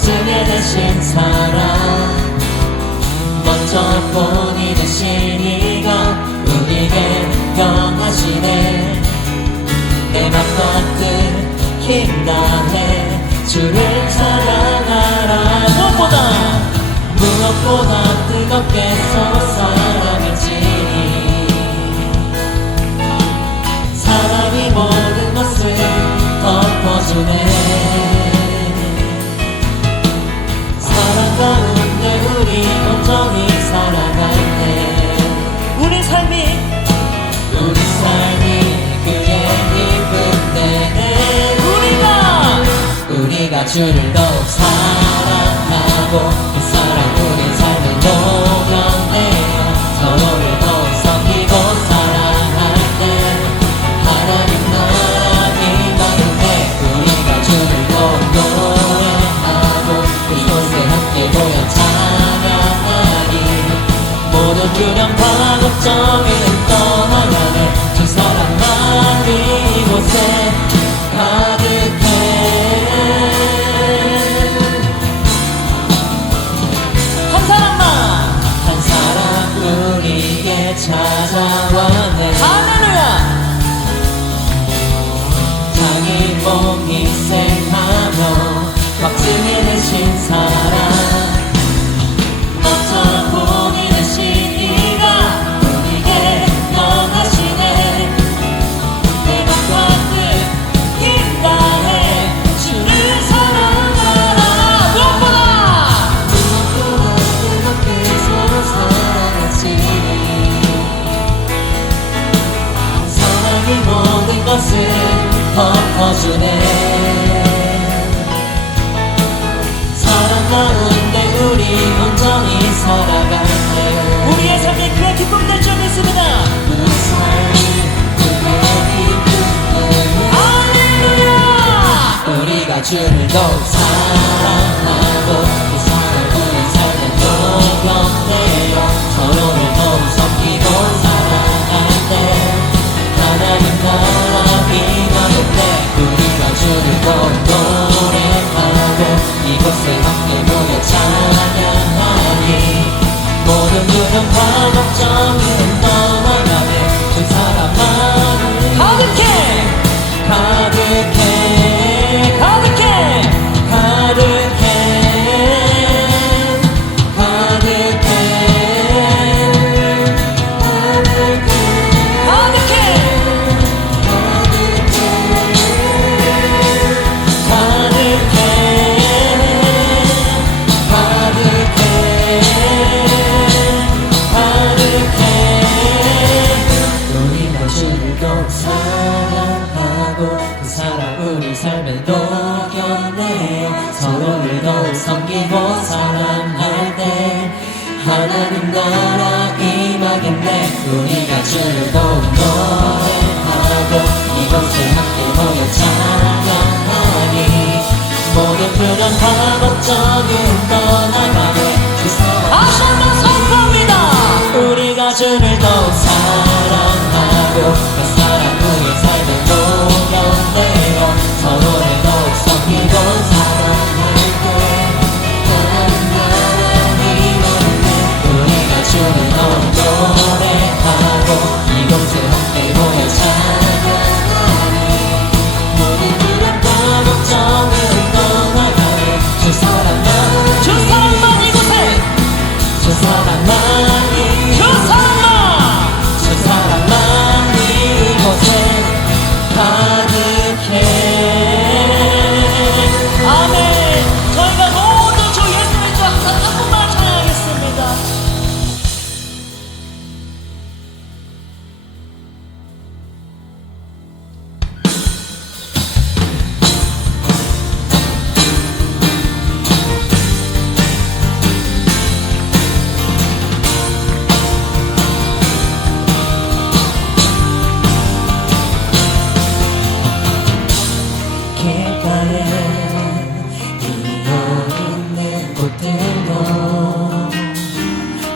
멋지게 되신 사랑 먼저 본이 되신 이가 우리에게 명하시네. 내 맘과 뜻 힘 다해 주를 사랑하라. 무엇보다 뜨겁게 서로 사랑할지니 사랑이 모든 것을 덮어주네. 사랑 가운데 우리 온전히 살아갈 때 우리 삶이 그의 기쁜 때에 우리가 주를 더욱 사랑하고 그 사랑 우리 삶을 녹여내어 서로를 더욱 섬기고 사랑할 때 하나님 나라 임하는 때 우리가 주를 더욱 노래하고 이곳에 함께 모여 찬양하니 모든 두려움과 걱정이 떠나가네. 주 사랑만이 이곳에 가득해. 한 사람 우리에게 찾아왔네. 할렐루야. 자기 몸 희생하며 확증해 내신 사랑 먼저 본이 되신 이가 우리에게 명하시네. 내 맘과 뜻 힘 다해 주를 사랑하라. 무엇보다 뜨겁게 서로 사랑하시니 사랑이 모든 것을 덮어주네. 사랑 가운데 우리 온전히 살아갈 때 우리의 삶이 그의 기쁨 될 줄 믿습니다. 우리 삶이 그의 기쁨 할렐루야. 우리가 주를 더욱 사랑하고 그 사랑 우리 삶에 녹여내어 서로를 더욱 섬기고 사랑할 때 하나님 나라 임하는 때 우리가 주를 더욱 노래하고 이곳에 함께 모여 찬양하니 모든 두려움과 걱정은 떠나가네. 주 사랑만이 가득해 가득해 가득해 가득해 가득해 사랑하고 그 사랑 우리 삶에 녹여내어 서로를 더욱 섬기고 사랑할 때 하나님 나라 임하겠네. 우리가 주를 더욱 노래하고 이곳에 함께 모여 찬양하니 모든 불안과 걱정은 떠나가네. 그 사랑 다시 한번 선포합니다. 우리가 주를 더욱 사랑하고 그 사랑 우리 삶에 녹여내어 서로를 더욱 섬기고 사랑할 때 하나님 나라 임하는데 우리가 주를 더욱 노래하고 이곳에 함께 모여 찬양하니 모든 두려움과 걱정은 떠나가네. 주 사랑만 이곳에 주 사랑만 이곳에 가득해. 아멘. 저희가 모두 주 예수님의 주 항상 한 분만 찬양하겠습니다.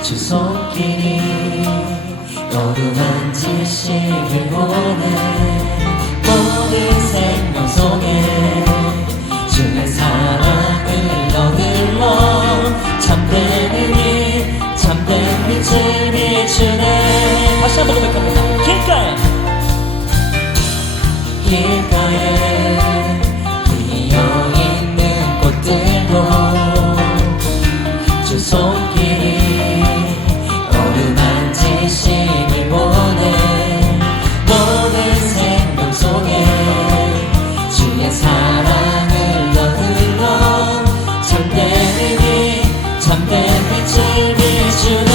주 손길이 어루만지시길 원해. 모든 생명 속에 주의 사랑을 넣으 빛을 비추네. 다시 한번 고백합니다. 길가에 피어있는 꽃들도 주 손길이 어루만지심을 보내. 모든 생명 속에 주의 사랑을 흘러 참된 의미 참된 빛을 비추네.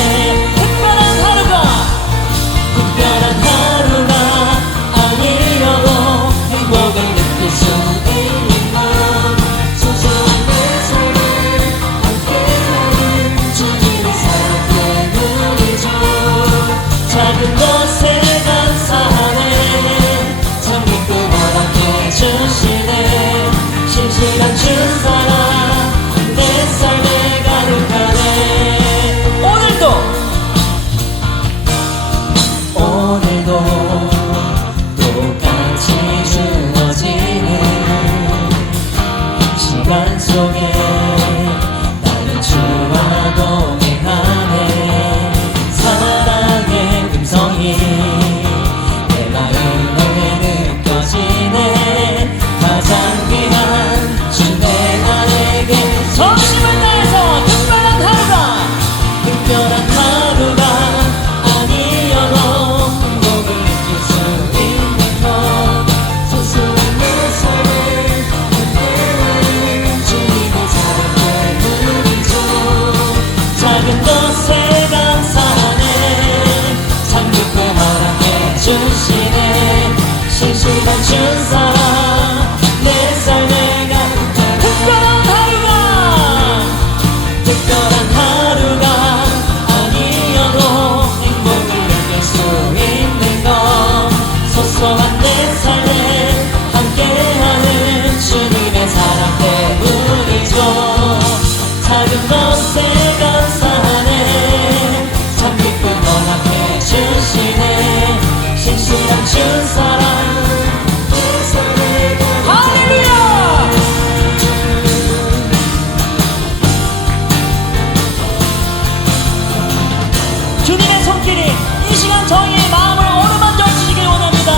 특별한 하루가 아니어도 행복을 느낄 수 있는 맘. 소소한 내 삶을 함께하는 주님의 사랑 때문이죠. 작은 것에 감사하네. 참 기쁨 허락해 주시네. 신실한 주 사랑 내 삶에 가득하네. 오늘도 똑같이 주어지는 시간 속에 나는 주와 동행하네. 사랑의 음성이 내 마음에 느껴지네. 가장 귀한 주내 나에게 전심을 다해서 특별한 하루가 아니어도 행복을 느낄 수 있는 것. 소소한 내 삶을 함께하는 주님의 사랑 때문이죠. 작은 것에 감사하네. 참 기쁨 허락해 주시네. 신실한 주 사랑 내 삶에 가득한 특별한 하루가 아니어도 행복을 느낄 수 있는 것. 소소한 내 삶에 함께하는 주님의 사랑 때문이죠. 작은 것에 감사하네. 참 기쁨 허락해 주시네. 신실한 주 사랑 내 삶에 가득한 주님의 손길이 이 시간 저희의 마음을 어루만져 주시길 원합니다.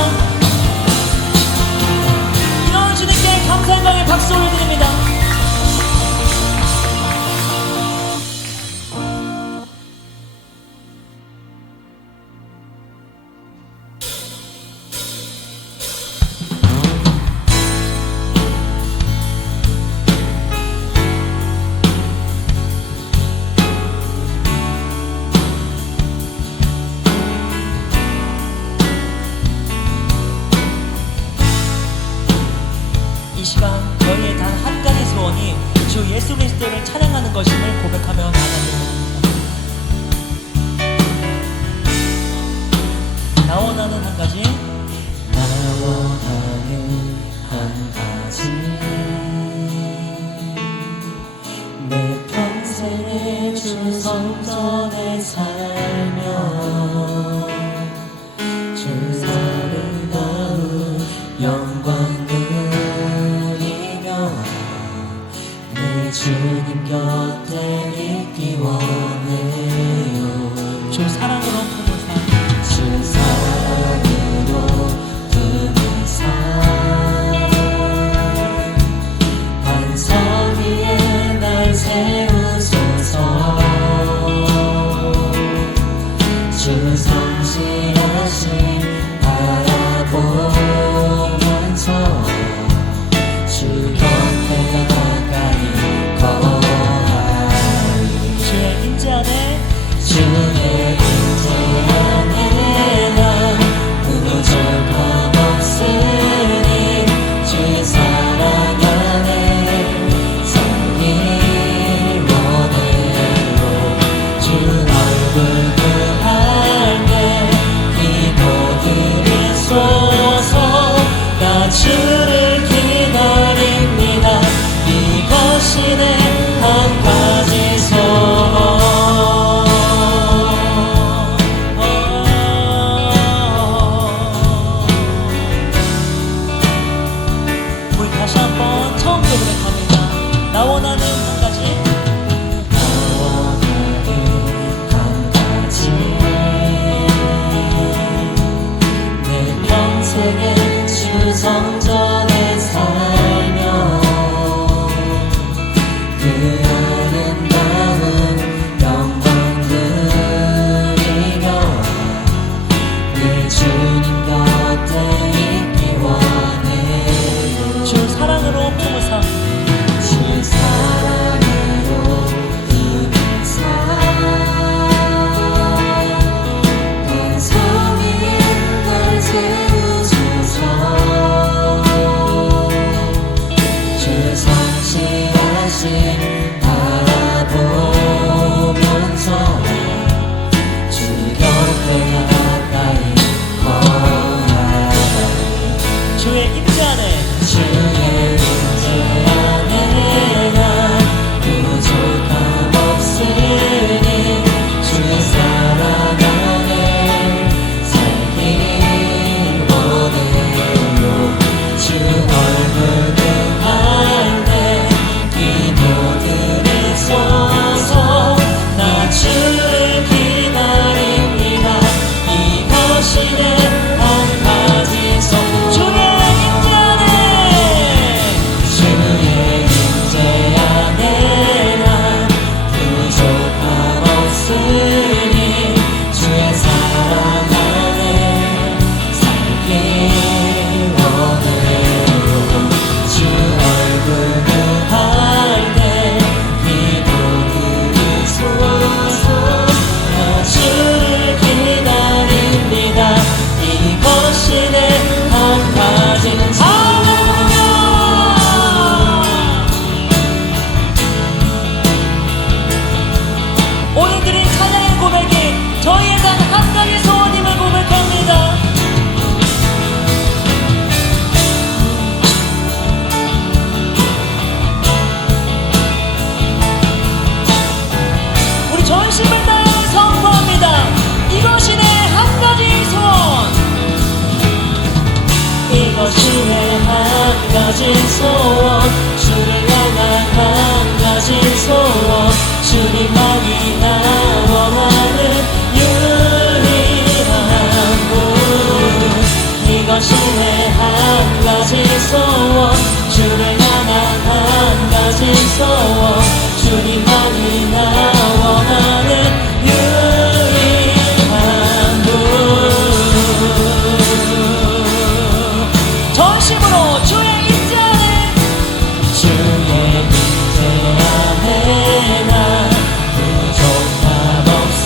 이런 주님께 감사의 마음에 박수 올려드립니다. 이 시간 저희의 단 한 가지 소원이 주 예수 그리스도를 찬양하는 것임을 고백하며 나아갑니다. 나 원하는 한 가지, 나 원하는 한 가지, 내 평생에 주 성전에 살며 주 사랑하는 영광 주님 곁에 있기 원해요. 주 사랑으로 품은 삶, 주 사랑으로 품은 삶, 반석 위에 날 세우소서. 주 성실하심 바라보면서 주 곁에 주의 임재 안에 난 부족함 없으니 주의 사랑 안에 살기 원해요. 주 얼굴 구할 때 기도 드리소서. 나 주를 기다립니다. 이것이 내 한 가지 소원.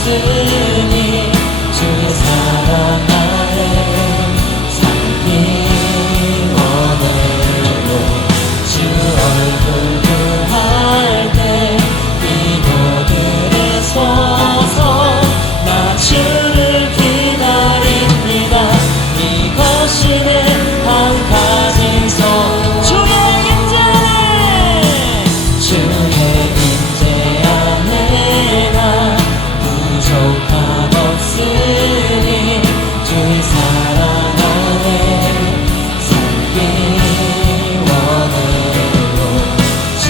없으니 주의 사랑 안에 살기 원해요. 주 얼굴 구할 때 이곳들에 서서 나 주를 기다립니다. 이것이 내 한 가지 소 주의 임재 안에 주의 임재 안에 나 부족함 없으니 주의 사랑 안에 살기 원해요. 주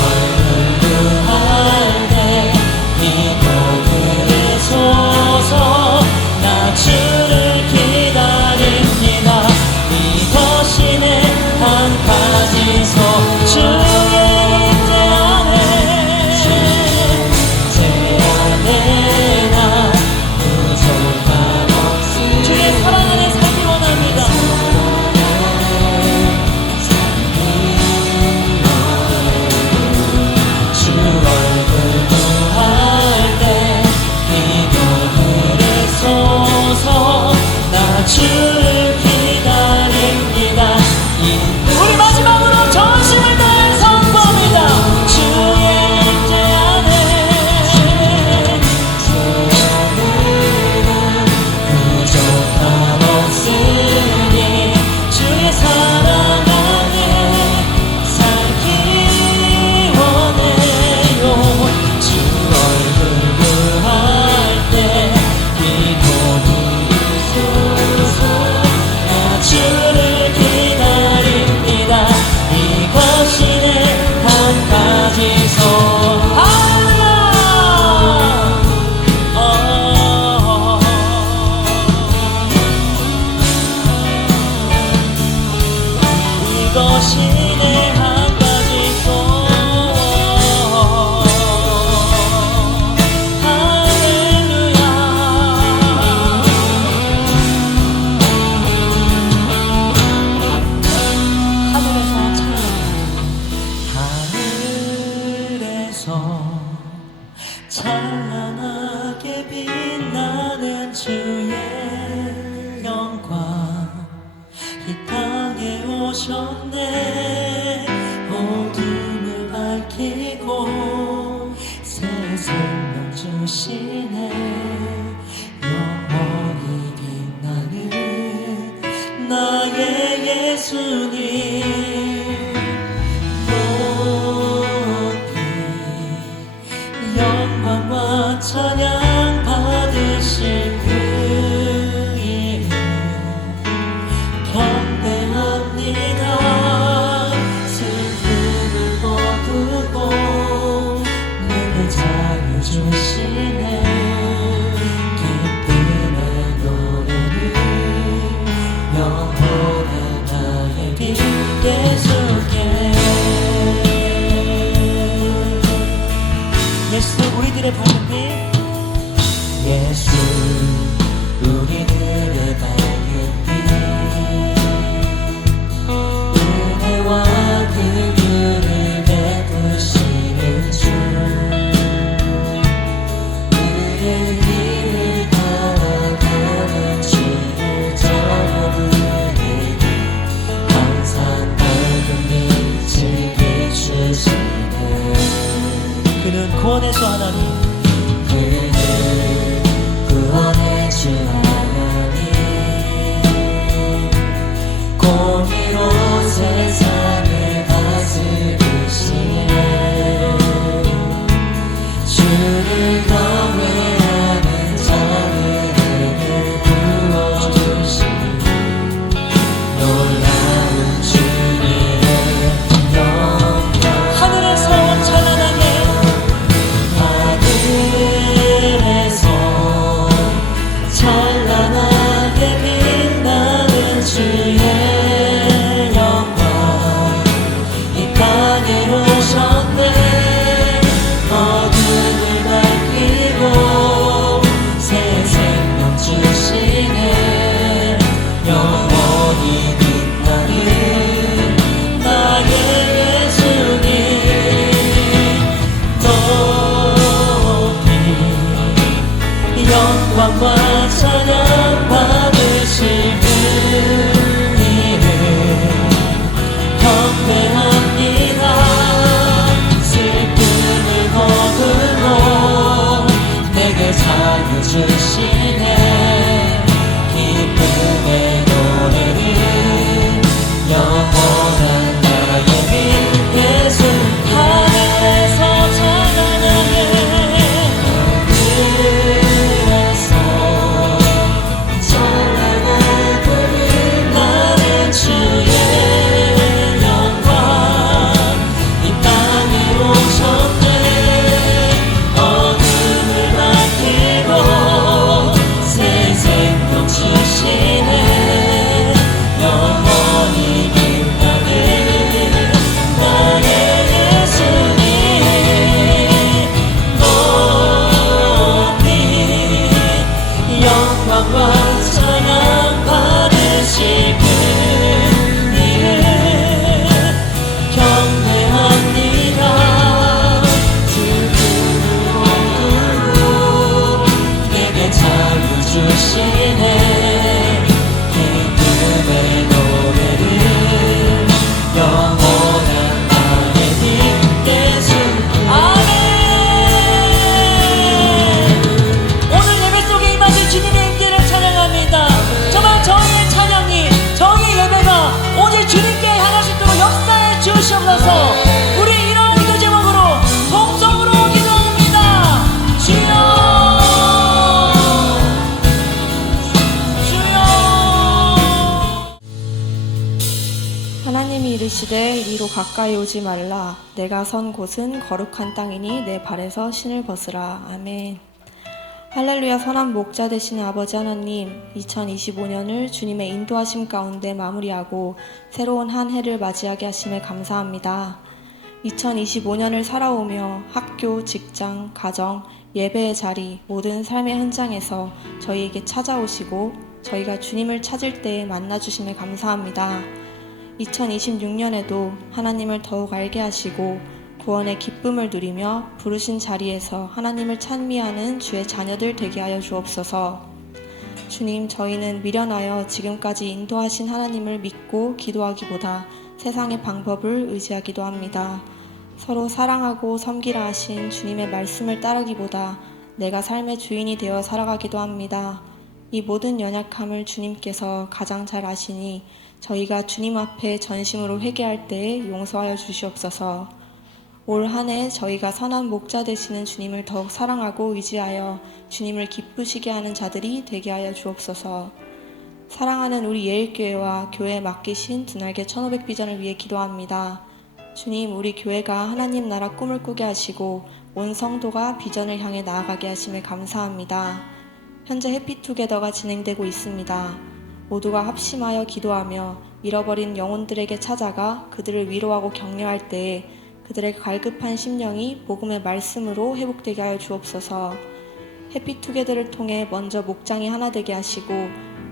얼굴 구할 때 이곳들에 서서 나 주를 기다립니다. 이것이 내 한 가지 소 주의 임재 안에 제 안에 나 부족함 없으니 주의 사랑 안에 살기 원합니다. 주 얼굴 구할 때 이곳들에 서서 나 주를 기다립니다. 우리 마지막으로 전심을 다해 선포합니다. 주의 임재 안에 부족함 없으니 주의 사랑 안에 살기 원해요. 주 얼굴 구할 때 이곳들에 서서 나 주를 기다립니다. 이것이 내 한 가지 소 이것이 내 한 가지 소 할렐루야. 하늘에서 찬란하게 빛나는 주의 영광 이 땅에 오셨네. 어둠을 밝히고 새 생명 주시네. 영원히 빛나는 나의 예수님 영광과 찬양 받으실 그 이름 경배합니다. 슬픔을 거두고 내게 자유 주시네. 기쁨의 노래를 영원한 나의 빛 예수께. 예수 우리들의 밝은 빛 예수 우리들의 밝은 빛 은혜와 긍휼을 베푸시는 주 우리의 길을 걸어가는 주를 전부에게 항상 밝은 빛을 비추시네. 그는 구원의 주 하나님 그는 구원의 주 하나님 공의로 세상을 다스리시네. 주를 경외하는 자들에게 부어주시니 놀라운 주님의 영광 하늘에서 찬란하게 영광과 찬양 받으실 그 이름 경배합니다. 슬픔을 거두고 내게 자유 주시네. 기쁨의 노래를 영원한 나의 빛 예수 하늘에서 찬양하네. 우리 이런 기도 제목으로 통성으로 기도합니다. 주여 주여. 하나님이 이르시되 이리로 가까이 오지 말라. 내가 선 곳은 거룩한 땅이니 내 발에서 신을 벗으라. 아멘. 할렐루야. 선한 목자 되시는 아버지 하나님, 2025년을 주님의 인도하심 가운데 마무리하고 새로운 한 해를 맞이하게 하심에 감사합니다. 2025년을 살아오며 학교, 직장, 가정, 예배의 자리, 모든 삶의 현장에서 저희에게 찾아오시고 저희가 주님을 찾을 때에 만나주심에 감사합니다. 2026년에도 하나님을 더욱 알게 하시고 구원의 기쁨을 누리며 부르신 자리에서 하나님을 찬미하는 주의 자녀들 되게 하여 주옵소서. 주님, 저희는 미련하여 지금까지 인도하신 하나님을 믿고 기도하기보다 세상의 방법을 의지하기도 합니다. 서로 사랑하고 섬기라 하신 주님의 말씀을 따르기보다 내가 삶의 주인이 되어 살아가기도 합니다. 이 모든 연약함을 주님께서 가장 잘 아시니 저희가 주님 앞에 전심으로 회개할 때에 용서하여 주시옵소서. 올 한 해 저희가 선한 목자 되시는 주님을 더욱 사랑하고 의지하여 주님을 기쁘시게 하는 자들이 되게 하여 주옵소서. 사랑하는 우리 예일교회와 교회에 맡기신 두날개 1500비전을 위해 기도합니다. 주님, 우리 교회가 하나님 나라 꿈을 꾸게 하시고 온 성도가 비전을 향해 나아가게 하심에 감사합니다. 현재 해피투게더가 진행되고 있습니다. 모두가 합심하여 기도하며 잃어버린 영혼들에게 찾아가 그들을 위로하고 격려할 때에 그들의 갈급한 심령이 복음의 말씀으로 회복되게 하여 주옵소서. 해피투게더를 통해 먼저 목장이 하나 되게 하시고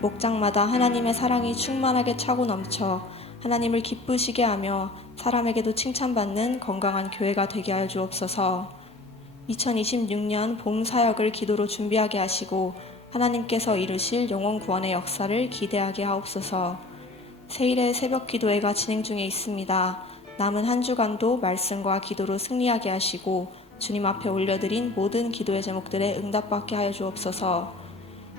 목장마다 하나님의 사랑이 충만하게 차고 넘쳐 하나님을 기쁘시게 하며 사람에게도 칭찬받는 건강한 교회가 되게 하여 주옵소서. 2026년 봄 사역을 기도로 준비하게 하시고 하나님께서 이루실 영혼 구원의 역사를 기대하게 하옵소서. 세일의 새벽 기도회가 진행 중에 있습니다. 남은 한 주간도 말씀과 기도로 승리하게 하시고 주님 앞에 올려드린 모든 기도의 제목들에 응답받게 하여 주옵소서.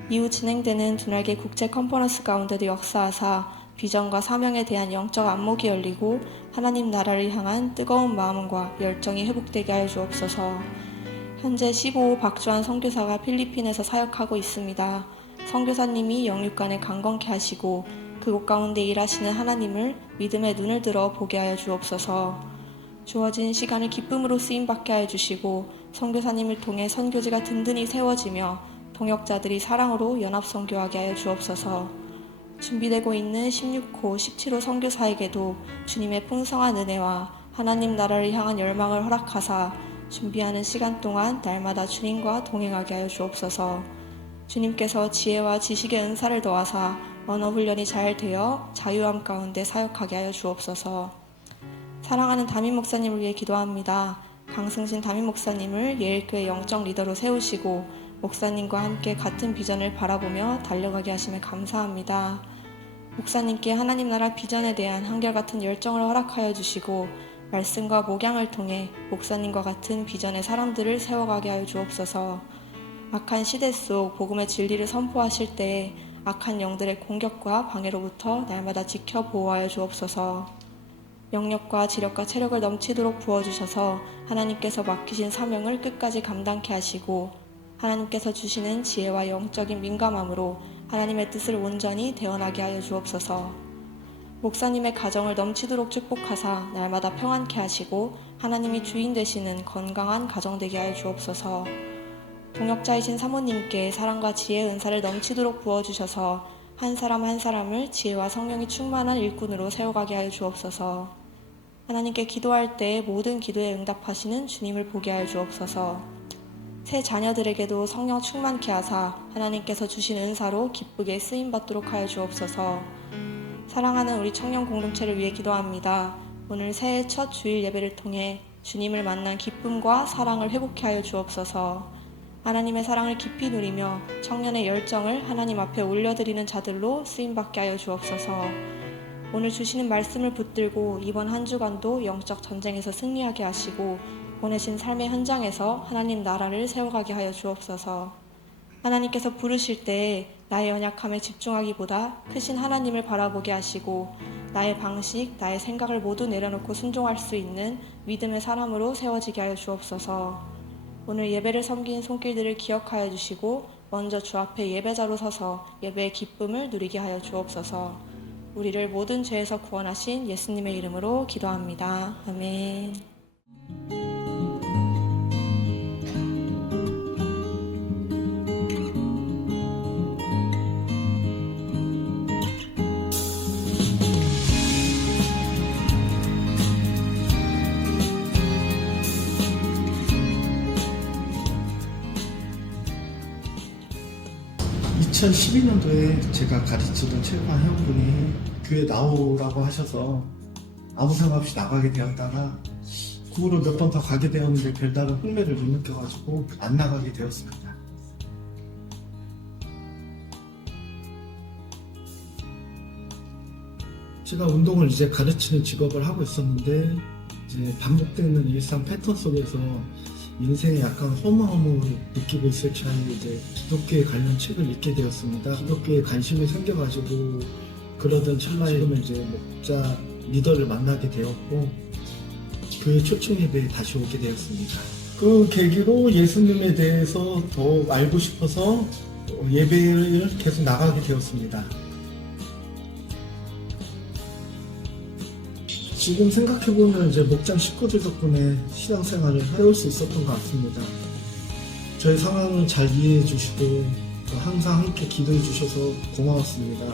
이후 진행되는 두날개 국제 컨퍼런스 가운데도 역사하사 비전과 사명에 대한 영적 안목이 열리고 하나님 나라를 향한 뜨거운 마음과 열정이 회복되게 하여 주옵소서. 현재 15호 박주환 선교사가 필리핀에서 사역하고 있습니다. 선교사님이 영육간에 강건케 하시고 그곳 가운데 일하시는 하나님을 믿음의 눈을 들어 보게 하여 주옵소서. 주어진 시간을 기쁨으로 쓰임받게 하여 주시고 선교사님을 통해 선교지가 든든히 세워지며 동역자들이 사랑으로 연합선교하게 하여 주옵소서. 준비되고 있는 16호, 17호 선교사에게도 주님의 풍성한 은혜와 하나님 나라를 향한 열망을 허락하사 준비하는 시간 동안 날마다 주님과 동행하게 하여 주옵소서. 주님께서 지혜와 지식의 은사를 더하사 언어 훈련이 잘 되어 자유함 가운데 사역하게 하여 주옵소서. 사랑하는 담임 목사님을 위해 기도합니다. 강승신 담임 목사님을 예일교회 영적 리더로 세우시고 목사님과 함께 같은 비전을 바라보며 달려가게 하심에 감사합니다. 목사님께 하나님 나라 비전에 대한 한결같은 열정을 허락하여 주시고 말씀과 목양을 통해 목사님과 같은 비전의 사람들을 세워가게 하여 주옵소서. 악한 시대 속 복음의 진리를 선포하실 때에 악한 영들의 공격과 방해로부터 날마다 지켜 보호하여 주옵소서. 영력과 지력과 체력을 넘치도록 부어주셔서 하나님께서 맡기신 사명을 끝까지 감당케 하시고 하나님께서 주시는 지혜와 영적인 민감함으로 하나님의 뜻을 온전히 대언하게 하여 주옵소서. 목사님의 가정을 넘치도록 축복하사 날마다 평안케 하시고 하나님이 주인 되시는 건강한 가정 되게 하여 주옵소서. 동역자이신 사모님께 사랑과 지혜의 은사를 넘치도록 부어주셔서 한 사람 한 사람을 지혜와 성령이 충만한 일꾼으로 세워가게 하여 주옵소서. 하나님께 기도할 때 모든 기도에 응답하시는 주님을 보게 하여 주옵소서. 새 자녀들에게도 성령 충만케 하사 하나님께서 주신 은사로 기쁘게 쓰임받도록 하여 주옵소서. 사랑하는 우리 청년 공동체를 위해 기도합니다. 오늘 새해 첫 주일 예배를 통해 주님을 만난 기쁨과 사랑을 회복케 하여 주옵소서. 하나님의 사랑을 깊이 누리며 청년의 열정을 하나님 앞에 올려드리는 자들로 쓰임받게 하여 주옵소서. 오늘 주시는 말씀을 붙들고 이번 한 주간도 영적 전쟁에서 승리하게 하시고 보내신 삶의 현장에서 하나님 나라를 세워가게 하여 주옵소서. 하나님께서 부르실 때에 나의 연약함에 집중하기보다 크신 하나님을 바라보게 하시고 나의 방식, 나의 생각을 모두 내려놓고 순종할 수 있는 믿음의 사람으로 세워지게 하여 주옵소서. 오늘 예배를 섬긴 손길들을 기억하여 주시고 먼저 주 앞에 예배자로 서서 예배의 기쁨을 누리게 하여 주옵소서. 우리를 모든 죄에서 구원하신 예수님의 이름으로 기도합니다. 아멘. 이 2012년도에 제가 가르치던 체육관 회원분이 교회 나오라고 하셔서 아무 생각 없이 나가게 되었다가 그 후로 몇 번 더 가게 되었는데 별다른 흥미를 못 느껴가지고 안 나가게 되었습니다. 제가 운동을 이제 가르치는 직업을 하고 있었는데 이제 반복되는 일상 패턴 속에서 인생에 약간 허무함을 느끼고 있을 차에 이제 기독교에 관련 책을 읽게 되었습니다. 기독교에 관심이 생겨가지고 그러던 찰나에 이제 목자 리더를 만나게 되었고 교회 초청 예배에 다시 오게 되었습니다. 그 계기로 예수님에 대해서 더 알고 싶어서 예배를 계속 나가게 되었습니다. 지금 생각해보면 이제 목장 식구들 덕분에 신앙생활을 해올 수 있었던 것 같습니다. 저희 상황을 잘 이해해 주시고 항상 함께 기도해 주셔서 고마웠습니다.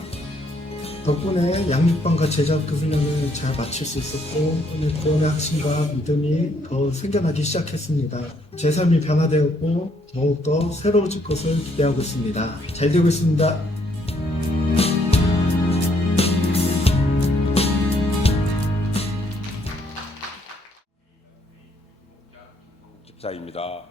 덕분에 양육반과 제자학교 훈련을 잘 마칠 수 있었고 구원의 확신과 믿음이 더 생겨나기 시작했습니다. 제 삶이 변화되었고 더욱더 새로워질 것을 기대하고 있습니다. 잘 되고 있습니다. 집사입니다.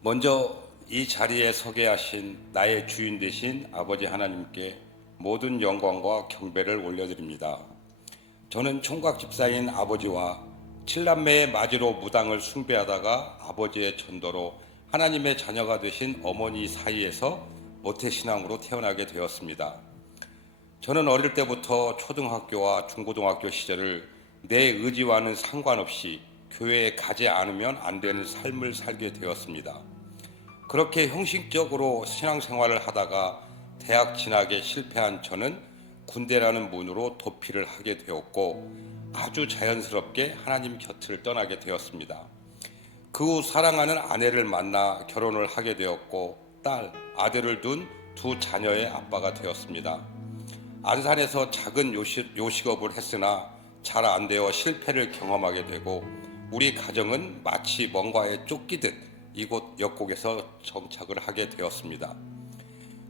먼저 이 자리에 서게 하신 나의 주인 되신 아버지 하나님께 모든 영광과 경배를 올려드립니다. 저는 총각 집사인 아버지와 7남매의 맞이로 무당을 숭배하다가 아버지의 전도로 하나님의 자녀가 되신 어머니 사이에서 모태신앙으로 태어나게 되었습니다. 저는 어릴 때부터 초등학교와 중고등학교 시절을 내 의지와는 상관없이 교회에 가지 않으면 안 되는 삶을 살게 되었습니다. 그렇게 형식적으로 신앙생활을 하다가 대학 진학에 실패한 저는 군대라는 문으로 도피를 하게 되었고 아주 자연스럽게 하나님 곁을 떠나게 되었습니다. 그 후 사랑하는 아내를 만나 결혼을 하게 되었고 딸, 아들을 둔 두 자녀의 아빠가 되었습니다. 안산에서 작은 요식업을 했으나 잘 안 되어 실패를 경험하게 되고 우리 가정은 마치 뭔가에 쫓기듯 이곳 역곡에서 정착을 하게 되었습니다.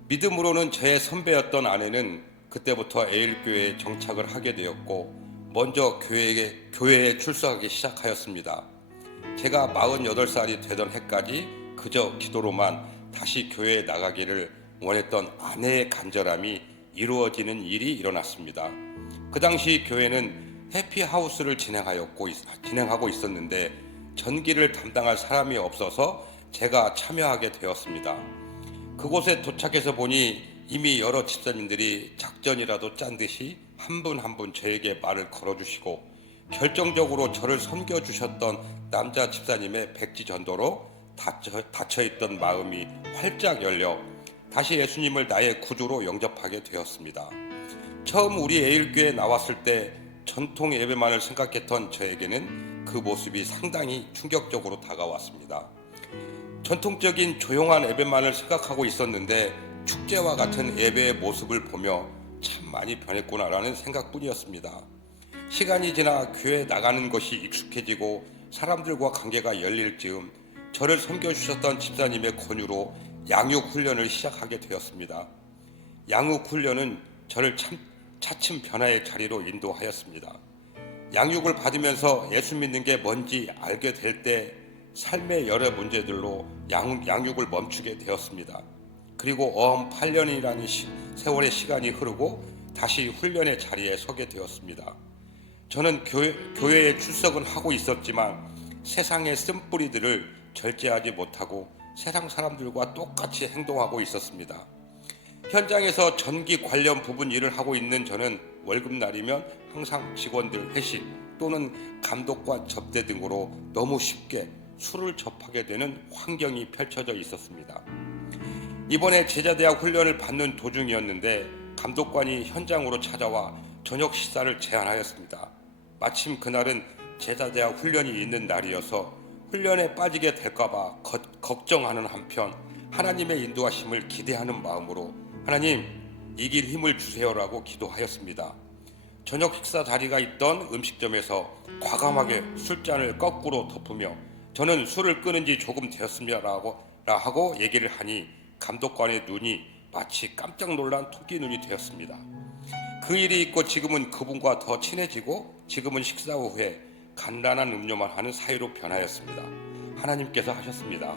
믿음으로는 저의 선배였던 아내는 그때부터 에일교회에 정착을 하게 되었고 먼저 교회에 출석하기 시작하였습니다. 제가 48살이 되던 해까지 그저 기도로만 다시 교회에 나가기를 원했던 아내의 간절함이 이루어지는 일이 일어났습니다. 그 당시 교회는 해피하우스를 진행하고 있었는데 전기를 담당할 사람이 없어서 제가 참여하게 되었습니다. 그곳에 도착해서 보니 이미 여러 집사님들이 작전이라도 짠 듯이 한 분 한 분 저에게 말을 걸어주시고 결정적으로 저를 섬겨주셨던 남자 집사님의 백지 전도로 닫혀있던 마음이 활짝 열려 다시 예수님을 나의 구주로 영접하게 되었습니다. 처음 우리 에일교회에 나왔을 때 전통 예배만을 생각했던 저에게는 그 모습이 상당히 충격적으로 다가왔습니다. 전통적인 조용한 예배만을 생각하고 있었는데 축제와 같은 예배의 모습을 보며 참 많이 변했구나라는 생각뿐이었습니다. 시간이 지나 교회에 나가는 것이 익숙해지고 사람들과 관계가 열릴 즈음 저를 섬겨주셨던 집사님의 권유로 양육 훈련을 시작하게 되었습니다. 양육 훈련은 저를 차츰 변화의 자리로 인도하였습니다. 양육을 받으면서 예수 믿는 게 뭔지 알게 될 때 삶의 여러 문제들로 양육을 멈추게 되었습니다. 그리고 8년이라는 세월의 시간이 흐르고 다시 훈련의 자리에 서게 되었습니다. 저는 교회에 출석은 하고 있었지만 세상의 쓴뿌리들을 절제하지 못하고 세상 사람들과 똑같이 행동하고 있었습니다. 현장에서 전기 관련 부분 일을 하고 있는 저는 월급날이면 항상 직원들 회식 또는 감독과 접대 등으로 너무 쉽게 술을 접하게 되는 환경이 펼쳐져 있었습니다. 이번에 제자대학 훈련을 받는 도중이었는데 감독관이 현장으로 찾아와 저녁 식사를 제안하였습니다. 마침 그날은 제자대학 훈련이 있는 날이어서 훈련에 빠지게 될까봐 걱정하는 한편 하나님의 인도하심을 기대하는 마음으로 하나님 이길 힘을 주세요라고 기도하였습니다. 저녁 식사 자리가 있던 음식점에서 과감하게 술잔을 거꾸로 덮으며 저는 술을 끊은 지 조금 되었습니다라고 얘기를 하니 감독관의 눈이 마치 깜짝 놀란 토끼 눈이 되었습니다. 그 일이 있고 지금은 그분과 더 친해지고 지금은 식사 후에 간단한 음료만 하는 사이로 변하였습니다. 하나님께서 하셨습니다.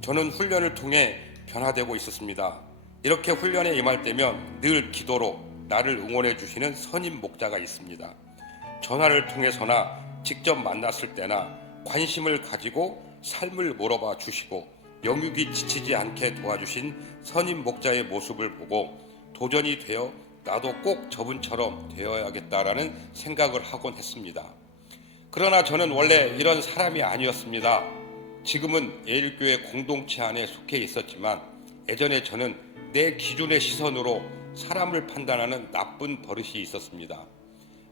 저는 훈련을 통해 변화되고 있었습니다. 이렇게 훈련에 임할 때면 늘 기도로 나를 응원해 주시는 선임 목자가 있습니다. 전화를 통해서나 직접 만났을 때나 관심을 가지고 삶을 물어봐 주시고 영육이 지치지 않게 도와주신 선임 목자의 모습을 보고 도전이 되어 나도 꼭 저분처럼 되어야겠다라는 생각을 하곤 했습니다. 그러나 저는 원래 이런 사람이 아니었습니다. 지금은 예일교회 공동체 안에 속해 있었지만 예전에 저는 내 기준의 시선으로 사람을 판단하는 나쁜 버릇이 있었습니다.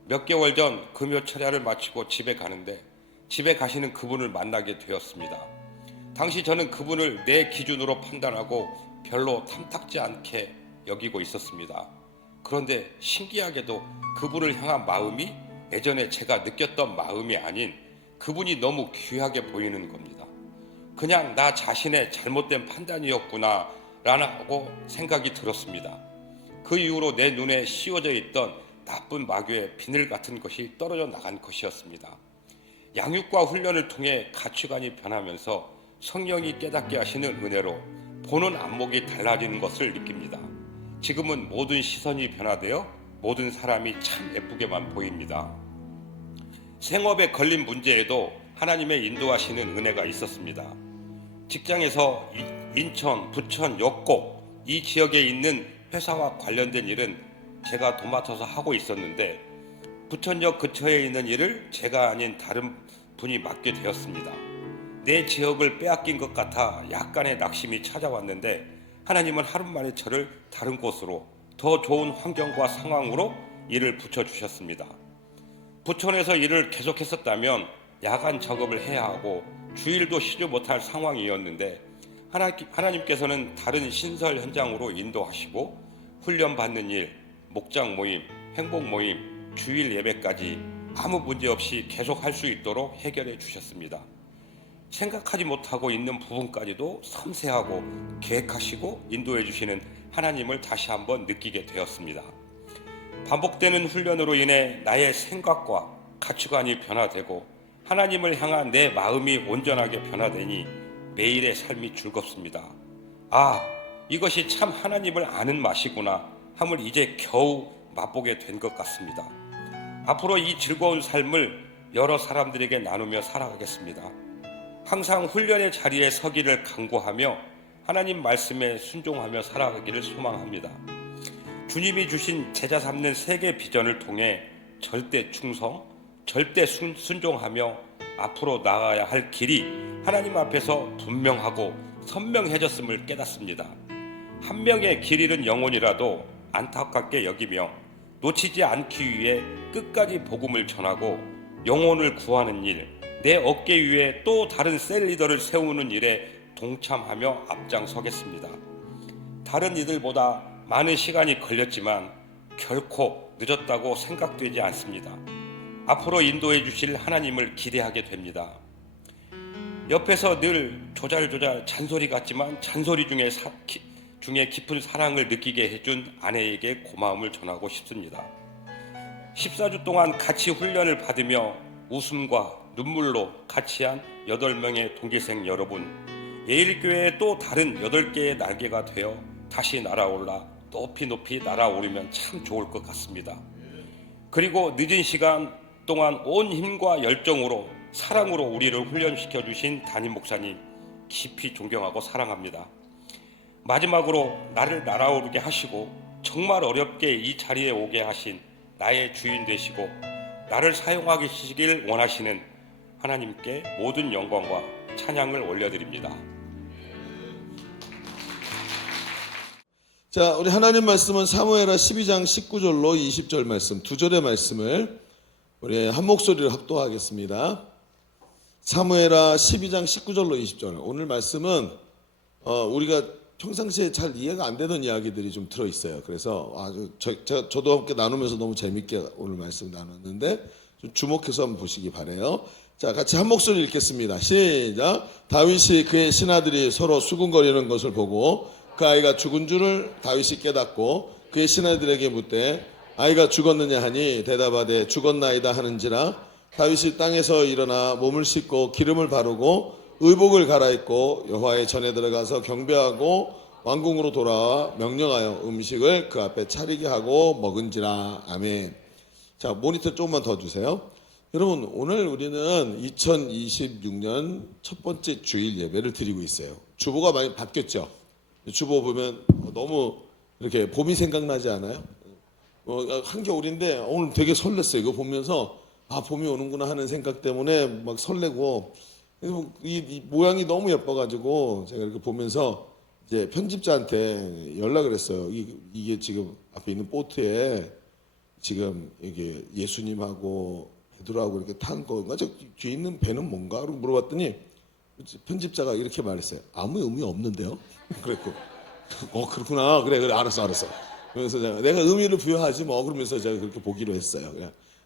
몇 개월 전 금요철야를 마치고 집에 가는데 집에 가시는 그분을 만나게 되었습니다. 당시 저는 그분을 내 기준으로 판단하고 별로 탐탁지 않게 여기고 있었습니다. 그런데 신기하게도 그분을 향한 마음이 예전에 제가 느꼈던 마음이 아닌 그분이 너무 귀하게 보이는 겁니다. 그냥 나 자신의 잘못된 판단이었구나 라고 생각이 들었습니다. 그 이후로 내 눈에 씌워져 있던 나쁜 마귀의 비늘 같은 것이 떨어져 나간 것이었습니다. 양육과 훈련을 통해 가치관이 변하면서 성령이 깨닫게 하시는 은혜로 보는 안목이 달라지는 것을 느낍니다. 지금은 모든 시선이 변화되어 모든 사람이 참 예쁘게만 보입니다. 생업에 걸린 문제에도 하나님의 인도하시는 은혜가 있었습니다. 직장에서 인천, 부천, 역곡 이 지역에 있는 회사와 관련된 일은 제가 도맡아서 하고 있었는데 부천역 근처에 있는 일을 제가 아닌 다른 분이 맡게 되었습니다. 내 지역을 빼앗긴 것 같아 약간의 낙심이 찾아왔는데 하나님은 하루 만에 저를 다른 곳으로 더 좋은 환경과 상황으로 일을 붙여주셨습니다. 부천에서 일을 계속했었다면 야간 작업을 해야 하고 주일도 쉬지 못할 상황이었는데 하나님께서는 다른 신설 현장으로 인도하시고 훈련받는 일, 목장 모임, 행복 모임, 주일 예배까지 아무 문제 없이 계속할 수 있도록 해결해 주셨습니다. 생각하지 못하고 있는 부분까지도 섬세하고 계획하시고 인도해 주시는 하나님을 다시 한번 느끼게 되었습니다. 반복되는 훈련으로 인해 나의 생각과 가치관이 변화되고 하나님을 향한 내 마음이 온전하게 변화되니 매일의 삶이 즐겁습니다. 아, 이것이 참 하나님을 아는 맛이구나 함을 이제 겨우 맛보게 된 것 같습니다. 앞으로 이 즐거운 삶을 여러 사람들에게 나누며 살아가겠습니다. 항상 훈련의 자리에 서기를 간구하며 하나님 말씀에 순종하며 살아가기를 소망합니다. 주님이 주신 제자 삼는 세계 비전을 통해 절대 충성, 절대 순종하며 앞으로 나아가야 할 길이 하나님 앞에서 분명하고 선명해졌음을 깨닫습니다. 한 명의 길 잃은 영혼이라도 안타깝게 여기며 놓치지 않기 위해 끝까지 복음을 전하고 영혼을 구하는 일, 내 어깨 위에 또 다른 셀 리더를 세우는 일에 동참하며 앞장서겠습니다. 다른 이들보다 많은 시간이 걸렸지만 결코 늦었다고 생각되지 않습니다. 앞으로 인도해 주실 하나님을 기대하게 됩니다. 옆에서 늘 조잘조잘 잔소리 같지만 잔소리 중에 깊은 사랑을 느끼게 해준 아내에게 고마움을 전하고 싶습니다. 14주 동안 같이 훈련을 받으며 웃음과 눈물로 같이 한 8명의 동기생 여러분, 예일교회의 또 다른 8개의 날개가 되어 다시 날아올라 높이 높이 날아오르면 참 좋을 것 같습니다. 그리고 늦은 시간 동안 온 힘과 열정으로 사랑으로 우리를 훈련시켜 주신 담임 목사님 깊이 존경하고 사랑합니다. 마지막으로 나를 날아오르게 하시고 정말 어렵게 이 자리에 오게 하신 나의 주인 되시고 나를 사용하시길 원하시는 하나님께 모든 영광과 찬양을 올려드립니다. 자, 우리 하나님 말씀은 사무엘하 12장 19절로 20절 말씀, 두 절의 말씀을 우리 한 목소리로 합독하겠습니다. 사무엘하 12장 19절로 20절. 오늘 말씀은 우리가 평상시에 잘 이해가 안 되는 이야기들이 좀 들어있어요. 그래서 저도 함께 나누면서 너무 재밌게 오늘 말씀 나눴는데 좀 주목해서 한번 보시기 바라요. 자, 같이 한 목소리 읽겠습니다. 시작. 다윗이 그의 신하들이 서로 수군거리는 것을 보고 그 아이가 죽은 줄을 다윗이 깨닫고 그의 신하들에게 묻되 아이가 죽었느냐 하니 대답하되 죽었나이다 하는지라. 다윗이 땅에서 일어나 몸을 씻고 기름을 바르고 의복을 갈아입고 여호와의 전에 들어가서 경배하고 왕궁으로 돌아와 명령하여 음식을 그 앞에 차리게 하고 먹은지라. 아멘. 자, 모니터 조금만 더 주세요. 여러분, 오늘 우리는 2026년 첫 번째 주일 예배를 드리고 있어요. 주보가 많이 바뀌었죠. 주보 보면 너무 이렇게 봄이 생각나지 않아요? 한겨울인데 오늘 되게 설렜어요. 이거 보면서 아, 봄이 오는구나 하는 생각 때문에 막 설레고, 이 모양이 너무 예뻐가지고 제가 이렇게 보면서 이제 편집자한테 연락을 했어요. 이게 지금 앞에 있는 보트에 지금 이게 예수님하고 베드로하고 이렇게 탄 거가 저 뒤에 있는 배는 뭔가? 그러고 물어봤더니 편집자가 이렇게 말했어요. 아무 의미 없는데요? 그랬고, 그렇구나. 그래, 알았어. 그래서 내가 의미를 부여하지 뭐, 그러면서 제가 그렇게 보기로 했어요.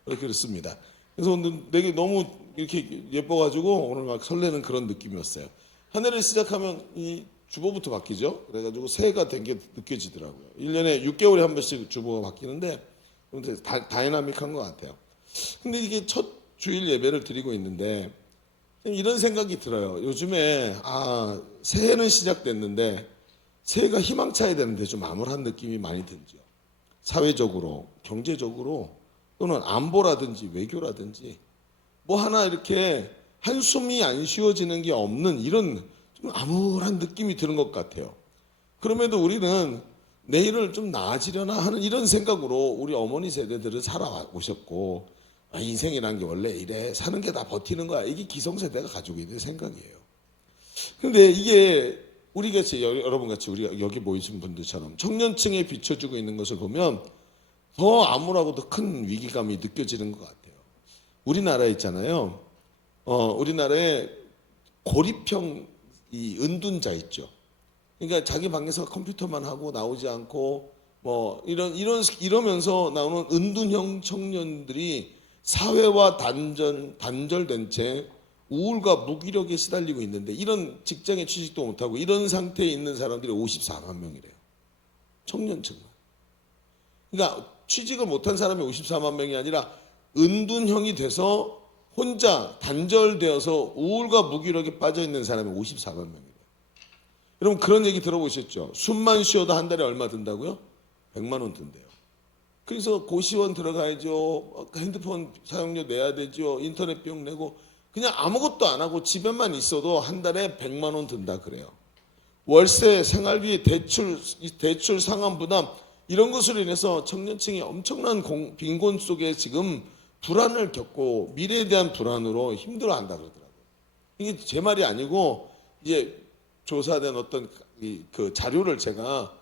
그렇게 그랬습니다. 그래서 오늘 내게 너무 이렇게 예뻐가지고 오늘 막 설레는 그런 느낌이었어요. 한 해를 시작하면 이 주보부터 바뀌죠. 그래가지고 새해가 된 게 느껴지더라고요. 1년에 6개월에 한 번씩 주보가 바뀌는데 다이나믹한 것 같아요. 근데 이게 첫 주일 예배를 드리고 있는데 이런 생각이 들어요. 요즘에 새해는 시작됐는데 새해가 희망차야 되는데 좀 암울한 느낌이 많이 들죠. 사회적으로, 경제적으로, 또는 안보라든지 외교라든지 뭐 하나 이렇게 한숨이 안 쉬어지는 게 없는 이런 좀 암울한 느낌이 드는 것 같아요. 그럼에도 우리는 내일을 좀 나아지려나 하는 이런 생각으로 우리 어머니 세대들은 살아오셨고, 인생이란 게 원래 이래 사는 게 다 버티는 거야. 이게 기성세대가 가지고 있는 생각이에요. 근데 이게 우리같이, 여러분같이 우리가 여기 모이신 분들처럼 청년층에 비춰주고 있는 것을 보면 더 암울하고 더 큰 위기감이 느껴지는 것 같아요. 우리나라 있잖아요. 우리나라에 고립형 이 은둔자 있죠. 그러니까 자기 방에서 컴퓨터만 하고 나오지 않고 뭐 이러면서 나오는 은둔형 청년들이 사회와 단절된 채 우울과 무기력에 시달리고 있는데, 이런 직장에 취직도 못하고 이런 상태에 있는 사람들이 54만 명이래요. 청년층만. 그러니까 취직을 못한 사람이 54만 명이 아니라 은둔형이 돼서 혼자 단절되어서 우울과 무기력에 빠져 있는 사람이 54만 명이래요. 여러분 그런 얘기 들어보셨죠? 숨만 쉬어도 한 달에 얼마 든다고요? 100만 원 든대요. 그래서 고시원 들어가야죠. 핸드폰 사용료 내야 되죠. 인터넷 비용 내고 그냥 아무것도 안 하고 집에만 있어도 한 달에 100만 원 든다 그래요. 월세, 생활비, 대출 상환 부담 이런 것으로 인해서 청년층이 엄청난 빈곤 속에 지금 불안을 겪고 미래에 대한 불안으로 힘들어한다 그러더라고요. 이게 제 말이 아니고 이제 조사된 어떤 그 자료를 제가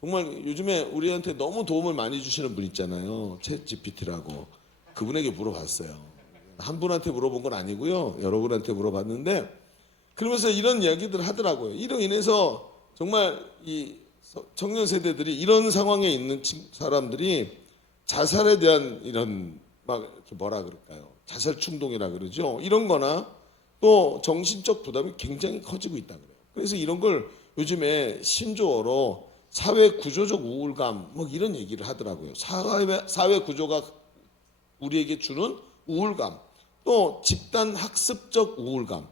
정말 요즘에 우리한테 너무 도움을 많이 주시는 분 있잖아요. 챗 GPT라고. 그분에게 물어봤어요. 한 분한테 물어본 건 아니고요. 여러분한테 물어봤는데 그러면서 이런 이야기들 하더라고요. 이로 인해서 정말 이 청년 세대들이 이런 상황에 있는 사람들이 자살에 대한 이런 막 이렇게 뭐라 그럴까요? 자살 충동이라 그러죠. 이런 거나 또 정신적 부담이 굉장히 커지고 있다 그래요. 그래서 이런 걸 요즘에 신조어로 사회 구조적 우울감 뭐 이런 얘기를 하더라고요. 사회 구조가 우리에게 주는 우울감, 또 집단 학습적 우울감.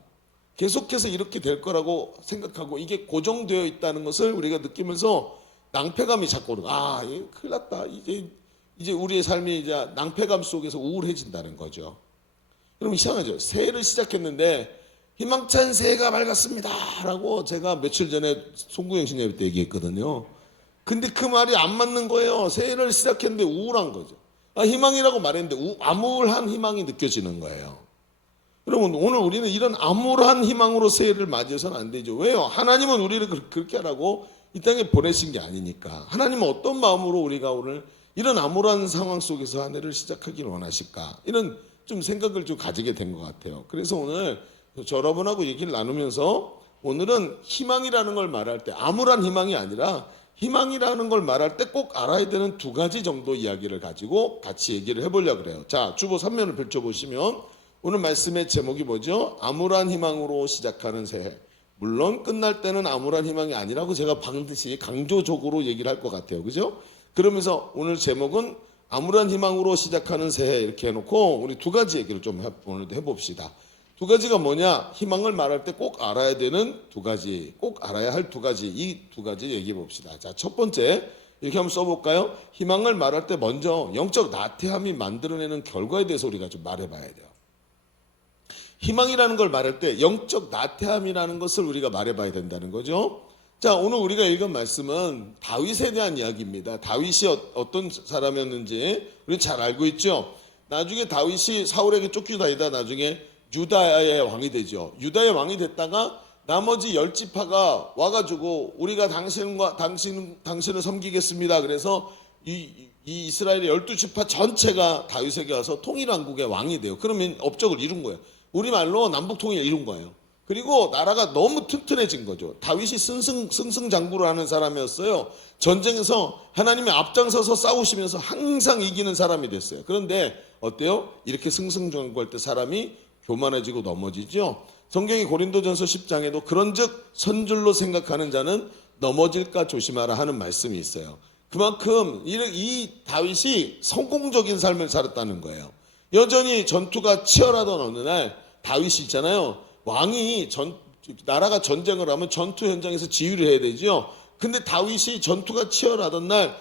계속해서 이렇게 될 거라고 생각하고 이게 고정되어 있다는 것을 우리가 느끼면서 낭패감이 자꾸 오는 아, 큰일 났다. 이제 우리의 삶이 이제 낭패감 속에서 우울해진다는 거죠. 그럼 이상하죠. 새해를 시작했는데 희망찬 새해가 밝았습니다 라고 제가 며칠 전에 송구영 신예배 때 얘기했거든요. 근데 그 말이 안 맞는 거예요. 새해를 시작했는데 우울한 거죠. 희망이라고 말했는데 암울한 희망이 느껴지는 거예요. 여러분 오늘 우리는 이런 암울한 희망으로 새해를 맞이해서는 안 되죠. 왜요? 하나님은 우리를 그렇게 하라고 이 땅에 보내신 게 아니니까. 하나님은 어떤 마음으로 우리가 오늘 이런 암울한 상황 속에서 한 해를 시작하기를 원하실까? 이런 좀 생각을 좀 가지게 된 것 같아요. 그래서 오늘 여러분하고 얘기를 나누면서 오늘은 희망이라는 걸 말할 때 암울한 희망이 아니라 희망이라는 걸 말할 때 꼭 알아야 되는 두 가지 정도 이야기를 가지고 같이 얘기를 해보려고 그래요. 자, 주보 3면을 펼쳐보시면 오늘 말씀의 제목이 뭐죠? 암울한 희망으로 시작하는 새해. 물론 끝날 때는 암울한 희망이 아니라고 제가 반드시 강조적으로 얘기를 할 것 같아요. 그죠? 그러면서 오늘 제목은 암울한 희망으로 시작하는 새해 이렇게 해놓고 우리 두 가지 얘기를 좀 오늘도 해봅시다. 두 가지가 뭐냐? 희망을 말할 때 꼭 알아야 되는 두 가지, 꼭 알아야 할 두 가지, 이 두 가지 얘기해 봅시다. 자, 첫 번째 이렇게 한번 써볼까요? 희망을 말할 때 먼저 영적 나태함이 만들어내는 결과에 대해서 우리가 좀 말해봐야 돼요. 희망이라는 걸 말할 때 영적 나태함이라는 것을 우리가 말해봐야 된다는 거죠. 자, 오늘 우리가 읽은 말씀은 다윗에 대한 이야기입니다. 다윗이 어떤 사람이었는지 우리 잘 알고 있죠. 나중에 다윗이 사울에게 쫓기다니다 나중에 유다의 왕이 되죠. 유다의 왕이 됐다가 나머지 10지파가 와가지고 우리가 당신을 섬기겠습니다. 그래서 이 이스라엘의 12지파 전체가 다윗에게 와서 통일왕국의 왕이 돼요. 그러면 업적을 이룬 거예요. 우리말로 남북통일을 이룬 거예요. 그리고 나라가 너무 튼튼해진 거죠. 다윗이 승승장구를 하는 사람이었어요. 전쟁에서 하나님이 앞장서서 싸우시면서 항상 이기는 사람이 됐어요. 그런데 어때요? 이렇게 승승장구할 때 사람이 교만해지고 넘어지죠. 성경이 고린도전서 10장에도 그런즉 선줄로 생각하는 자는 넘어질까 조심하라 하는 말씀이 있어요. 그만큼 이 다윗이 성공적인 삶을 살았다는 거예요. 여전히 전투가 치열하던 어느 날 다윗이 있잖아요. 왕이 나라가 전쟁을 하면 전투 현장에서 지휘를 해야 되죠. 근데 다윗이 전투가 치열하던 날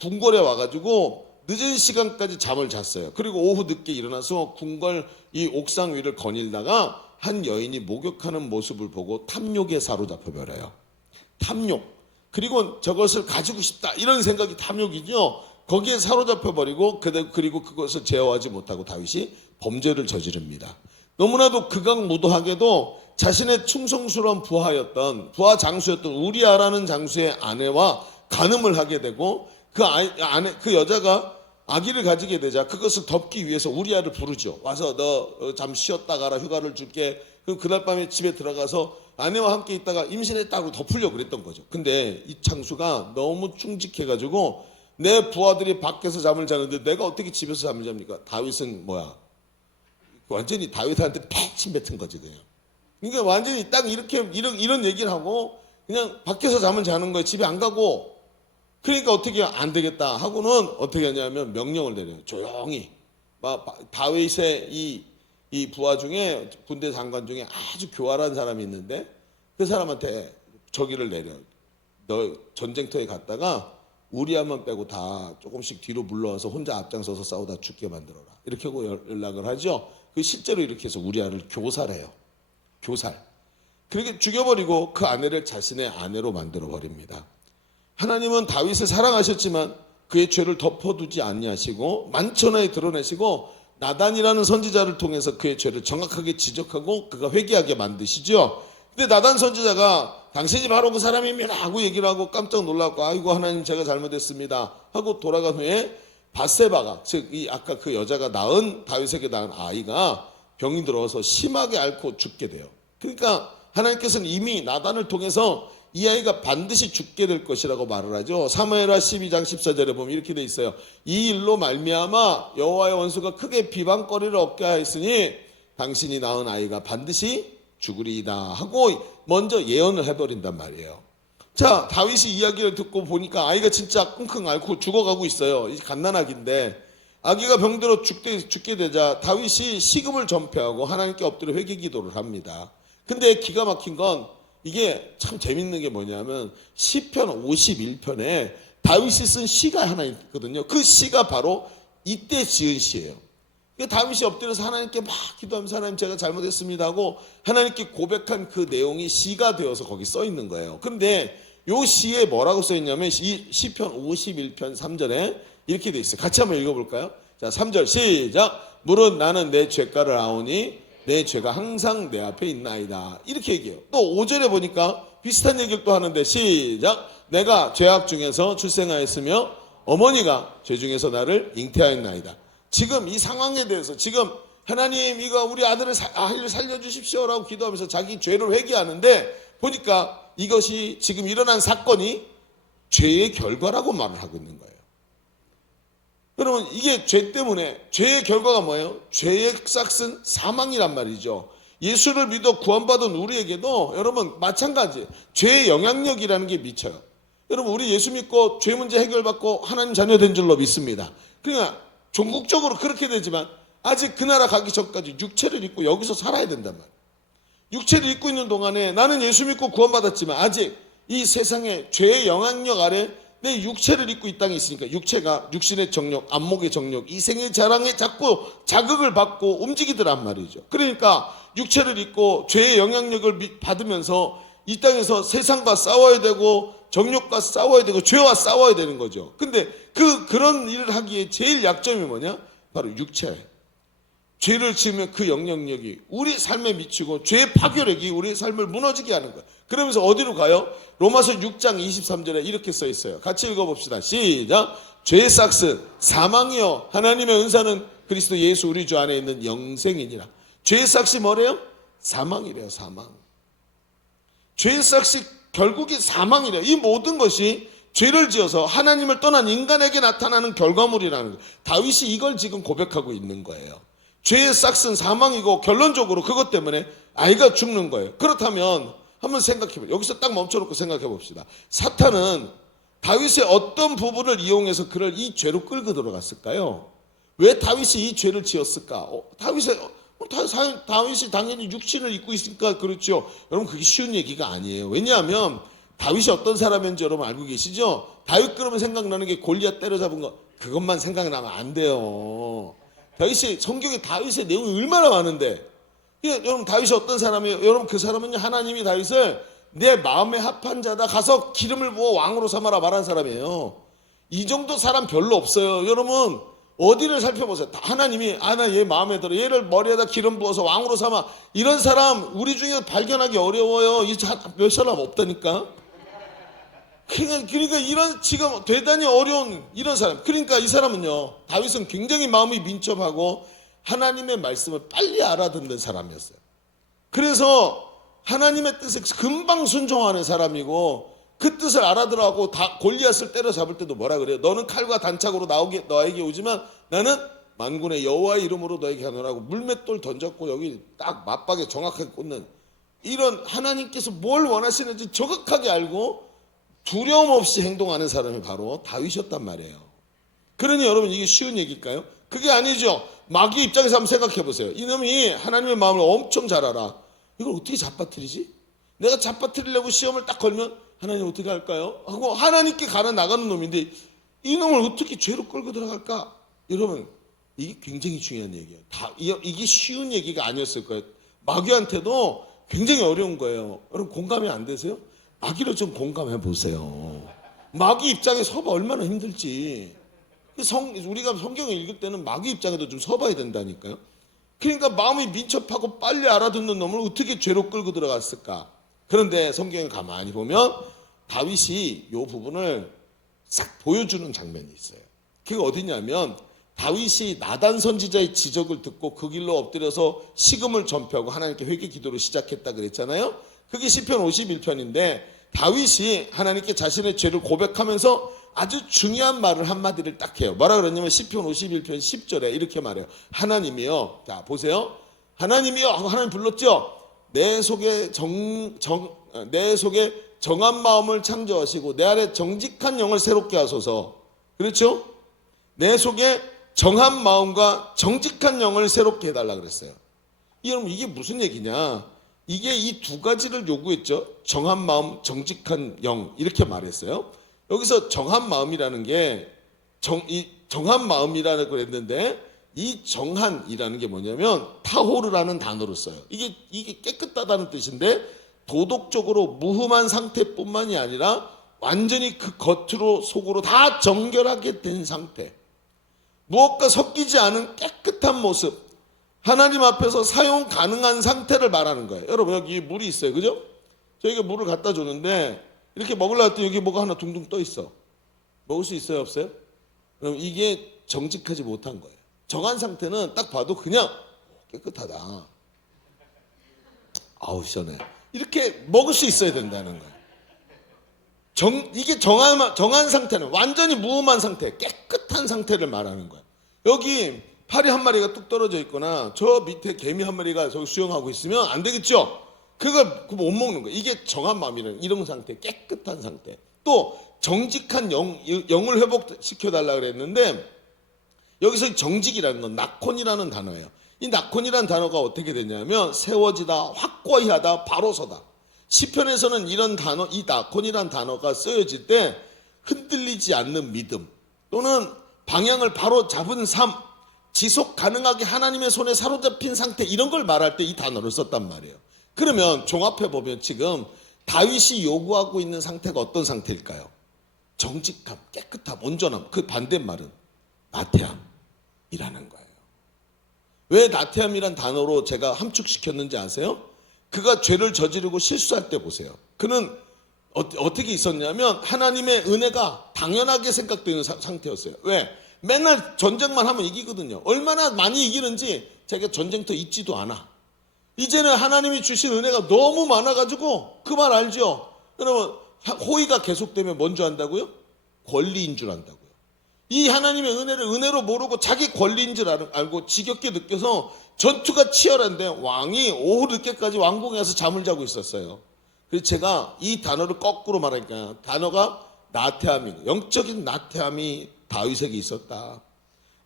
궁궐에 와가지고 늦은 시간까지 잠을 잤어요. 그리고 오후 늦게 일어나서 궁궐 이 옥상 위를 거닐다가 한 여인이 목욕하는 모습을 보고 탐욕에 사로잡혀 버려요. 탐욕. 그리고 저것을 가지고 싶다 이런 생각이 탐욕이죠. 거기에 사로잡혀 버리고 그리고 그것을 제어하지 못하고 다윗이 범죄를 저지릅니다. 너무나도 극악무도하게도 자신의 충성스러운 부하 장수였던 우리아라는 장수의 아내와 간음을 하게 되고 그 여자가 아기를 가지게 되자 그것을 덮기 위해서 우리아를 부르죠. 와서 너 잠시 쉬었다 가라, 휴가를 줄게. 그날 밤에 집에 들어가서 아내와 함께 있다가 임신했다고 덮으려고 그랬던 거죠. 근데 이 장수가 너무 충직해가지고 내 부하들이 밖에서 잠을 자는데 내가 어떻게 집에서 잠을 잡니까? 다윗은 뭐야? 완전히 다윗한테 패침 뱉은 거지 그냥. 그러니까 완전히 딱 이런 얘기를 하고 그냥 밖에서 잠을 자는 거예요. 집에 안 가고. 그러니까 어떻게 안 되겠다 하고는 어떻게 하냐면 명령을 내려요. 조용히. 다윗의 이 부하 중에 군대 장관 중에 아주 교활한 사람이 있는데 그 사람한테 저기를 내려. 너 전쟁터에 갔다가 우리아만 빼고 다 조금씩 뒤로 물러와서 혼자 앞장서서 싸우다 죽게 만들어라. 이렇게 하고 연락을 하죠. 그 실제로 이렇게 해서 우리아를 교살해요. 교살. 그렇게 죽여버리고 그 아내를 자신의 아내로 만들어 버립니다. 하나님은 다윗을 사랑하셨지만 그의 죄를 덮어두지 아니하시고 만천하에 드러내시고 나단이라는 선지자를 통해서 그의 죄를 정확하게 지적하고 그가 회개하게 만드시죠. 근데 나단 선지자가 당신이 바로 그 사람입니다 하고 얘기를 하고 깜짝 놀랐고 아이고 하나님 제가 잘못했습니다 하고 돌아간 후에 밧세바가 즉 이 아까 그 여자가 낳은 다윗에게 낳은 아이가 병이 들어서 심하게 앓고 죽게 돼요. 그러니까 하나님께서는 이미 나단을 통해서 이 아이가 반드시 죽게 될 것이라고 말을 하죠. 사무엘하 12장 14절에 보면 이렇게 돼 있어요. 이 일로 말미암아 여호와의 원수가 크게 비방거리를 얻게 하였으니 당신이 낳은 아이가 반드시 죽으리이다 하고 먼저 예언을 해버린단 말이에요. 자, 다윗이 이야기를 듣고 보니까 아이가 진짜 끙끙 앓고 죽어가고 있어요. 이제 갓난아기인데 아기가 병들어 죽게 되자 다윗이 시금을 전폐하고 하나님께 엎드려 회개 기도를 합니다. 근데 기가 막힌 건 이게 참 재밌는 게 뭐냐면 시편 51편에 다윗이 쓴 시가 하나 있거든요. 그 시가 바로 이때 지은 시예요. 다윗이 엎드려서 하나님께 막 기도하면서 하나님 제가 잘못했습니다 하고 하나님께 고백한 그 내용이 시가 되어서 거기 써 있는 거예요. 그런데 요 시에 뭐라고 써 있냐면 이 시편 51편 3절에 이렇게 돼 있어요. 같이 한번 읽어볼까요? 자, 3절 시작. 물은 나는 내 죄가를 아오니 내 죄가 항상 내 앞에 있나이다. 이렇게 얘기해요. 또 5절에 보니까 비슷한 얘기를 또 하는데 시작. 내가 죄악 중에서 출생하였으며 어머니가 죄 중에서 나를 잉태하였나이다. 지금 이 상황에 대해서 지금 하나님 이거 우리 아이를 살려주십시오라고 기도하면서 자기 죄를 회개하는데 보니까 이것이 지금 일어난 사건이 죄의 결과라고 말을 하고 있는 거예요. 여러분 이게 죄 때문에 죄의 결과가 뭐예요? 죄의 싹은 사망이란 말이죠. 예수를 믿어 구원받은 우리에게도 여러분 마찬가지 죄의 영향력이라는 게 미쳐요. 여러분 우리 예수 믿고 죄 문제 해결받고 하나님 자녀 된 줄로 믿습니다. 그러니까 종국적으로 그렇게 되지만 아직 그 나라 가기 전까지 육체를 입고 여기서 살아야 된단 말이에요. 육체를 입고 있는 동안에 나는 예수 믿고 구원받았지만 아직 이 세상의 죄의 영향력 아래 내 육체를 입고 이 땅에 있으니까 육체가 육신의 정욕, 안목의 정욕, 이생의 자랑에 자꾸 자극을 받고 움직이더란 말이죠. 그러니까 육체를 입고 죄의 영향력을 받으면서 이 땅에서 세상과 싸워야 되고 정욕과 싸워야 되고 죄와 싸워야 되는 거죠. 근데 그런 일을 하기에 제일 약점이 뭐냐? 바로 육체. 죄를 지으면 그 영향력이 우리 삶에 미치고 죄의 파괴력이 우리의 삶을 무너지게 하는 거예요. 그러면서 어디로 가요? 로마서 6장 23절에 이렇게 써 있어요. 같이 읽어봅시다. 시작. 죄의 싹은 사망이요 하나님의 은사는 그리스도 예수 우리 주 안에 있는 영생이니라. 죄의 싹이 뭐래요? 사망이래요. 사망. 죄의 싹이 결국이 사망이래요. 이 모든 것이 죄를 지어서 하나님을 떠난 인간에게 나타나는 결과물이라는 거예요. 다윗이 이걸 지금 고백하고 있는 거예요. 죄의 싹은 사망이고 결론적으로 그것 때문에 아이가 죽는 거예요. 그렇다면 한번 생각해봐요. 여기서 딱 멈춰놓고 생각해 봅시다. 사탄은 다윗의 어떤 부분을 이용해서 그를 이 죄로 끌고 들어갔을까요? 왜 다윗이 이 죄를 지었을까? 다윗이 당연히 육신을 입고 있으니까 그렇죠. 여러분 그게 쉬운 얘기가 아니에요. 왜냐하면 다윗이 어떤 사람인지 여러분 알고 계시죠? 다윗 그러면 생각나는 게 골리앗 때려잡은 거 그것만 생각나면 안 돼요. 다윗이 성경에 다윗의 내용이 얼마나 많은데 여러분 다윗이 어떤 사람이에요? 여러분 그 사람은요 하나님이 다윗을 내 마음에 합한 자다 가서 기름을 부어 왕으로 삼아라 말한 사람이에요. 이 정도 사람 별로 없어요. 여러분 어디를 살펴보세요. 하나님이 나 얘 마음에 들어 얘를 머리에다 기름 부어서 왕으로 삼아 이런 사람 우리 중에 발견하기 어려워요. 몇 사람 없다니까. 그러니까 이런 지금 대단히 어려운 이런 사람. 그러니까 이 사람은요 다윗은 굉장히 마음이 민첩하고 하나님의 말씀을 빨리 알아듣는 사람이었어요. 그래서 하나님의 뜻에 금방 순종하는 사람이고 그 뜻을 알아들어하고 골리앗을 때려잡을 때도 뭐라 그래요? 너는 칼과 단창으로 너에게 오지만 나는 만군의 여호와의 이름으로 너에게 하노라고 물맷돌 던졌고 여기 딱 맞박에 정확하게 꽂는 이런 하나님께서 뭘 원하시는지 정확하게 알고 두려움 없이 행동하는 사람이 바로 다윗이었단 말이에요. 그러니 여러분 이게 쉬운 얘기일까요? 그게 아니죠. 마귀 입장에서 한번 생각해 보세요. 이놈이 하나님의 마음을 엄청 잘 알아. 이걸 어떻게 잡아뜨리지? 내가 잡아뜨리려고 시험을 딱 걸면 하나님 어떻게 할까요? 하고 하나님께 가나 나가는 놈인데 이놈을 어떻게 죄로 끌고 들어갈까? 여러분 이게 굉장히 중요한 얘기예요. 이게 쉬운 얘기가 아니었을 거예요. 마귀한테도 굉장히 어려운 거예요. 여러분 공감이 안 되세요? 마귀를 좀 공감해 보세요. 마귀 입장에 서봐 얼마나 힘들지. 우리가 성경을 읽을 때는 마귀 입장에도 좀 서봐야 된다니까요. 그러니까 마음이 민첩하고 빨리 알아듣는 놈을 어떻게 죄로 끌고 들어갔을까? 그런데 성경을 가만히 보면 다윗이 이 부분을 싹 보여주는 장면이 있어요. 그게 어디냐면 다윗이 나단 선지자의 지적을 듣고 그 길로 엎드려서 식음을 전폐하고 하나님께 회개 기도를 시작했다 그랬잖아요. 그게 시편 51편인데 다윗이 하나님께 자신의 죄를 고백하면서 아주 중요한 말을 한마디를 딱 해요. 뭐라 그러냐면 시편 51편 10절에 이렇게 말해요. 하나님이여, 자 보세요. 하나님이여 하고 하나님 불렀죠. 내 속에 정한 마음을 창조하시고 내 안에 정직한 영을 새롭게 하소서. 그렇죠? 내 속에 정한 마음과 정직한 영을 새롭게 해달라 그랬어요. 여러분 이게 무슨 얘기냐? 이게 이 두 가지를 요구했죠. 정한 마음, 정직한 영 이렇게 말했어요. 여기서 정한 마음이라는 게 정한 마음이라고 그랬는데 이 정한이라는 게 뭐냐면 타호르라는 단어로 써요. 이게 깨끗하다는 뜻인데 도덕적으로 무흠한 상태뿐만이 아니라 완전히 그 겉으로 속으로 다 정결하게 된 상태. 무엇과 섞이지 않은 깨끗한 모습. 하나님 앞에서 사용 가능한 상태를 말하는 거예요. 여러분 여기 물이 있어요. 그죠? 저희가 물을 갖다 줬는데 이렇게 먹으려고 했더니 여기 뭐가 하나 둥둥 떠 있어. 먹을 수 있어요? 없어요? 그럼 이게 정직하지 못한 거예요. 정한 상태는 딱 봐도 그냥 깨끗하다. 아우 시원해. 이렇게 먹을 수 있어야 된다는 거예요. 이게 정한 상태는 완전히 무음한 상태, 깨끗한 상태를 말하는 거예요. 여기 파리 한 마리가 뚝 떨어져 있거나 저 밑에 개미 한 마리가 저기 수영하고 있으면 안 되겠죠? 그걸 못 먹는 거예요. 이게 정한 마음이라는 이런 상태, 깨끗한 상태. 또 정직한 영을 회복시켜달라 그랬는데 여기서 정직이라는 건 나콘이라는 단어예요. 이 나콘이라는 단어가 어떻게 되냐면 세워지다, 확고히 하다, 바로 서다. 시편에서는 이런 단어, 이 나콘이라는 단어가 쓰여질 때 흔들리지 않는 믿음 또는 방향을 바로 잡은 삶, 지속 가능하게 하나님의 손에 사로잡힌 상태 이런 걸 말할 때 이 단어를 썼단 말이에요. 그러면 종합해 보면 지금 다윗이 요구하고 있는 상태가 어떤 상태일까요? 정직함, 깨끗함, 온전함. 그 반대말은 나태함이라는 거예요. 왜 나태함이란 단어로 제가 함축시켰는지 아세요? 그가 죄를 저지르고 실수할 때 보세요. 그는 어떻게 있었냐면 하나님의 은혜가 당연하게 생각되는 상태였어요. 왜? 맨날 전쟁만 하면 이기거든요. 얼마나 많이 이기는지 자기가 전쟁터 있지도 않아. 이제는 하나님이 주신 은혜가 너무 많아가지고 그 말 알죠? 여러분 호의가 계속되면 뭔 줄 안다고요? 권리인 줄 안다고요. 이 하나님의 은혜를 은혜로 모르고 자기 권리인 줄 알고 지겹게 느껴서 전투가 치열한데 왕이 오후 늦게까지 왕궁에서 잠을 자고 있었어요. 그래서 제가 이 단어를 거꾸로 말하니까 단어가 나태함이에요. 영적인 나태함이 다윗에게 있었다.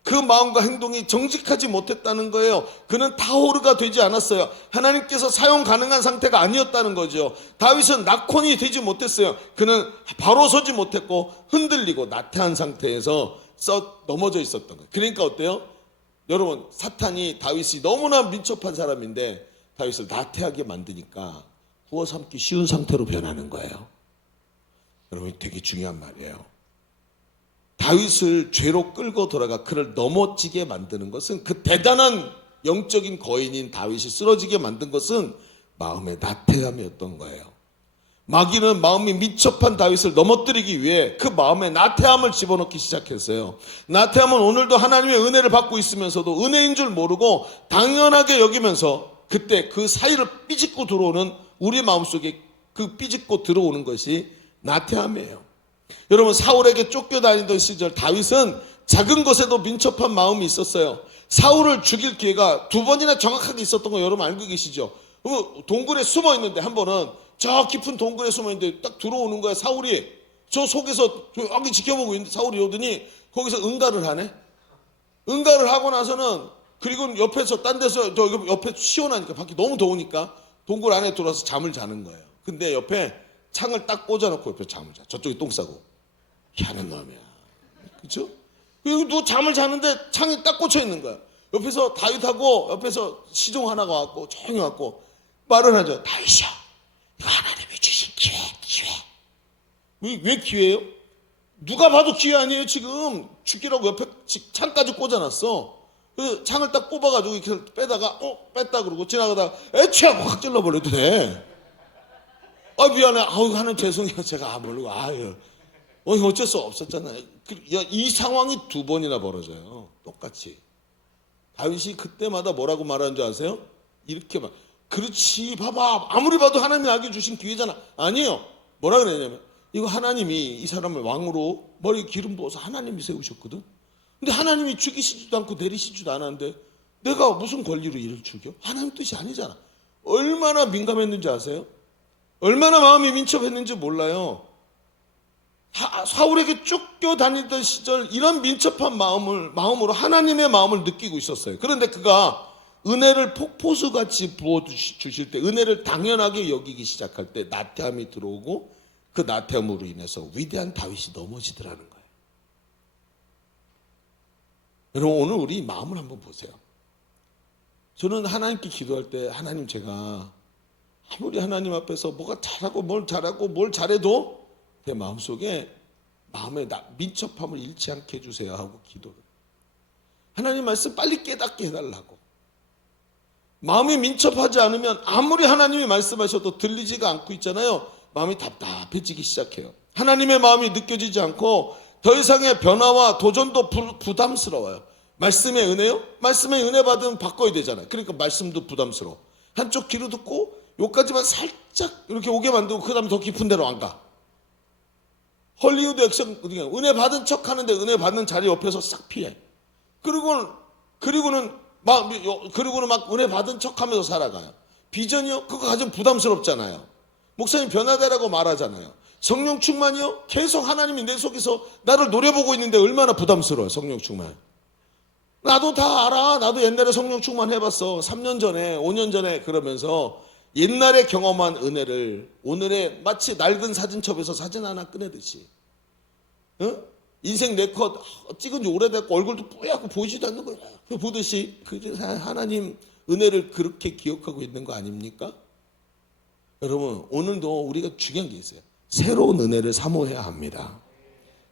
그 마음과 행동이 정직하지 못했다는 거예요. 그는 타호르가 되지 않았어요. 하나님께서 사용 가능한 상태가 아니었다는 거죠. 다윗은 낙혼이 되지 못했어요. 그는 바로 서지 못했고 흔들리고 나태한 상태에서 넘어져 있었던 거예요. 그러니까 어때요? 여러분 사탄이 다윗이 너무나 민첩한 사람인데 다윗을 나태하게 만드니까 구워 삼기 쉬운 상태로 변하는 거예요. 여러분 되게 중요한 말이에요. 다윗을 죄로 끌고 들어가 그를 넘어지게 만드는 것은 그 대단한 영적인 거인인 다윗이 쓰러지게 만든 것은 마음의 나태함이었던 거예요. 마귀는 마음이 민첩한 다윗을 넘어뜨리기 위해 그 마음에 나태함을 집어넣기 시작했어요. 나태함은 오늘도 하나님의 은혜를 받고 있으면서도 은혜인 줄 모르고 당연하게 여기면서 그때 그 사이를 삐짓고 들어오는 우리 마음속에 그 삐짓고 들어오는 것이 나태함이에요. 여러분 사울에게 쫓겨다니던 시절 다윗은 작은 것에도 민첩한 마음이 있었어요. 사울을 죽일 기회가 2번이나 정확하게 있었던 거 여러분 알고 계시죠? 동굴에 숨어 있는데 한 번은 저 깊은 동굴에 숨어 있는데 딱 들어오는 거야 사울이. 저 속에서 조용히 지켜보고 있는데 사울이 오더니 거기서 응가를 하네. 응가를 하고 나서는 그리고 옆에서 딴 데서 저 옆에 시원하니까 밖에 너무 더우니까 동굴 안에 들어와서 잠을 자는 거예요. 근데 옆에 창을 딱 꽂아놓고 옆에 잠을 자. 저쪽에 똥 싸고. 희한한 놈이야. 그렇죠? 그리고 누구 잠을 자는데 창이 딱 꽂혀 있는 거야. 옆에서 다윗하고 옆에서 시종 하나가 왔고 조용히 왔고 말을 하죠. 다윗이야, 이거 하나님이 주신 기회. 왜 기회예요? 누가 봐도 기회 아니에요. 지금 죽이라고 옆에 창까지 꽂아놨어. 그래서 창을 딱 뽑아가지고 이렇게 빼다가 뺐다 그러고 지나가다가 애취 하고 확 찔러버려도 돼. 아 미안해. 아우 하나님 죄송해요. 제가 모르고 아유. 어쩔 수 없었잖아요. 이 상황이 2번이나 벌어져요. 똑같이. 다윗이 그때마다 뭐라고 말하는 줄 아세요? 이렇게 말. 그렇지, 봐봐. 아무리 봐도 하나님이 나에게 주신 기회잖아. 아니에요. 뭐라 그랬냐면 이거 하나님이 이 사람을 왕으로 머리에 기름 부어서 하나님이 세우셨거든. 근데 하나님이 죽이시지도 않고 내리시지도 않았는데 내가 무슨 권리로 이를 죽여? 하나님 뜻이 아니잖아. 얼마나 민감했는지 아세요? 얼마나 마음이 민첩했는지 몰라요. 사울에게 쫓겨다니던 시절 이런 민첩한 마음으로 하나님의 마음을 느끼고 있었어요. 그런데 그가 은혜를 폭포수같이 부어주실 때, 은혜를 당연하게 여기기 시작할 때 나태함이 들어오고 그 나태함으로 인해서 위대한 다윗이 넘어지더라는 거예요. 여러분 오늘 우리 마음을 한번 보세요. 저는 하나님께 기도할 때 하나님 제가 아무리 하나님 앞에서 뭐가 잘하고 뭘 잘해도 내 마음속에 마음의 민첩함을 잃지 않게 해주세요 하고 기도를. 하나님 말씀 빨리 깨닫게 해달라고. 마음이 민첩하지 않으면 아무리 하나님이 말씀하셔도 들리지가 않고 있잖아요. 마음이 답답해지기 시작해요. 하나님의 마음이 느껴지지 않고 더 이상의 변화와 도전도 부담스러워요. 말씀의 은혜요? 말씀의 은혜 받으면 바꿔야 되잖아요. 그러니까 말씀도 부담스러워. 한쪽 귀로 듣고 요까지만 살짝 이렇게 오게 만들고 그 다음에 더 깊은 데로 안 가. 헐리우드 액션 은혜 받은 척 하는데 은혜 받는 자리 옆에서 싹 피해. 그리고는 막 은혜 받은 척 하면서 살아가요. 비전이요? 그거 가장 부담스럽잖아요. 목사님 변화되라고 말하잖아요. 성령 충만이요? 계속 하나님이 내 속에서 나를 노려보고 있는데 얼마나 부담스러워요. 성령 충만. 나도 다 알아. 나도 옛날에 성령 충만 해봤어. 3년 전에 5년 전에 그러면서 옛날에 경험한 은혜를 오늘의 마치 낡은 사진첩에서 사진 하나 꺼내듯이 인생 4컷 찍은 지 오래됐고 얼굴도 뿌옇고 보이지도 않는 거야. 보듯이 하나님 은혜를 그렇게 기억하고 있는 거 아닙니까? 여러분 오늘도 우리가 중요한 게 있어요. 새로운 은혜를 사모해야 합니다.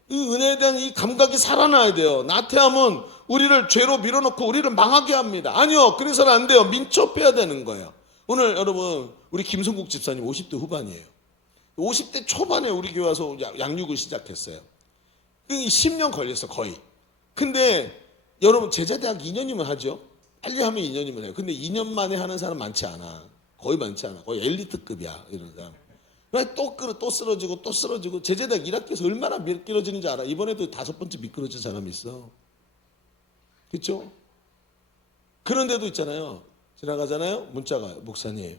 이 은혜에 대한 이 감각이 살아나야 돼요. 나태함은 우리를 죄로 밀어넣고 우리를 망하게 합니다. 아니요, 그래서는 안 돼요. 민첩해야 되는 거예요. 오늘 여러분 우리 김성국 집사님 50대 후반이에요. 50대 초반에 우리 교회 와서 양육을 시작했어요. 10년 걸렸어 거의. 근데 여러분 제자대학 2년이면 하죠. 빨리 하면 2년이면 해요. 근데 2년 만에 하는 사람 많지 않아. 거의 많지 않아. 거의 엘리트급이야 이런 사람. 또 쓰러지고 제자대학 1학기에서 얼마나 미끄러지는지 알아. 이번에도 5번째 미끄러진 사람이 있어. 그렇죠? 그런데도 있잖아요. 지나가잖아요. 문자가 목사님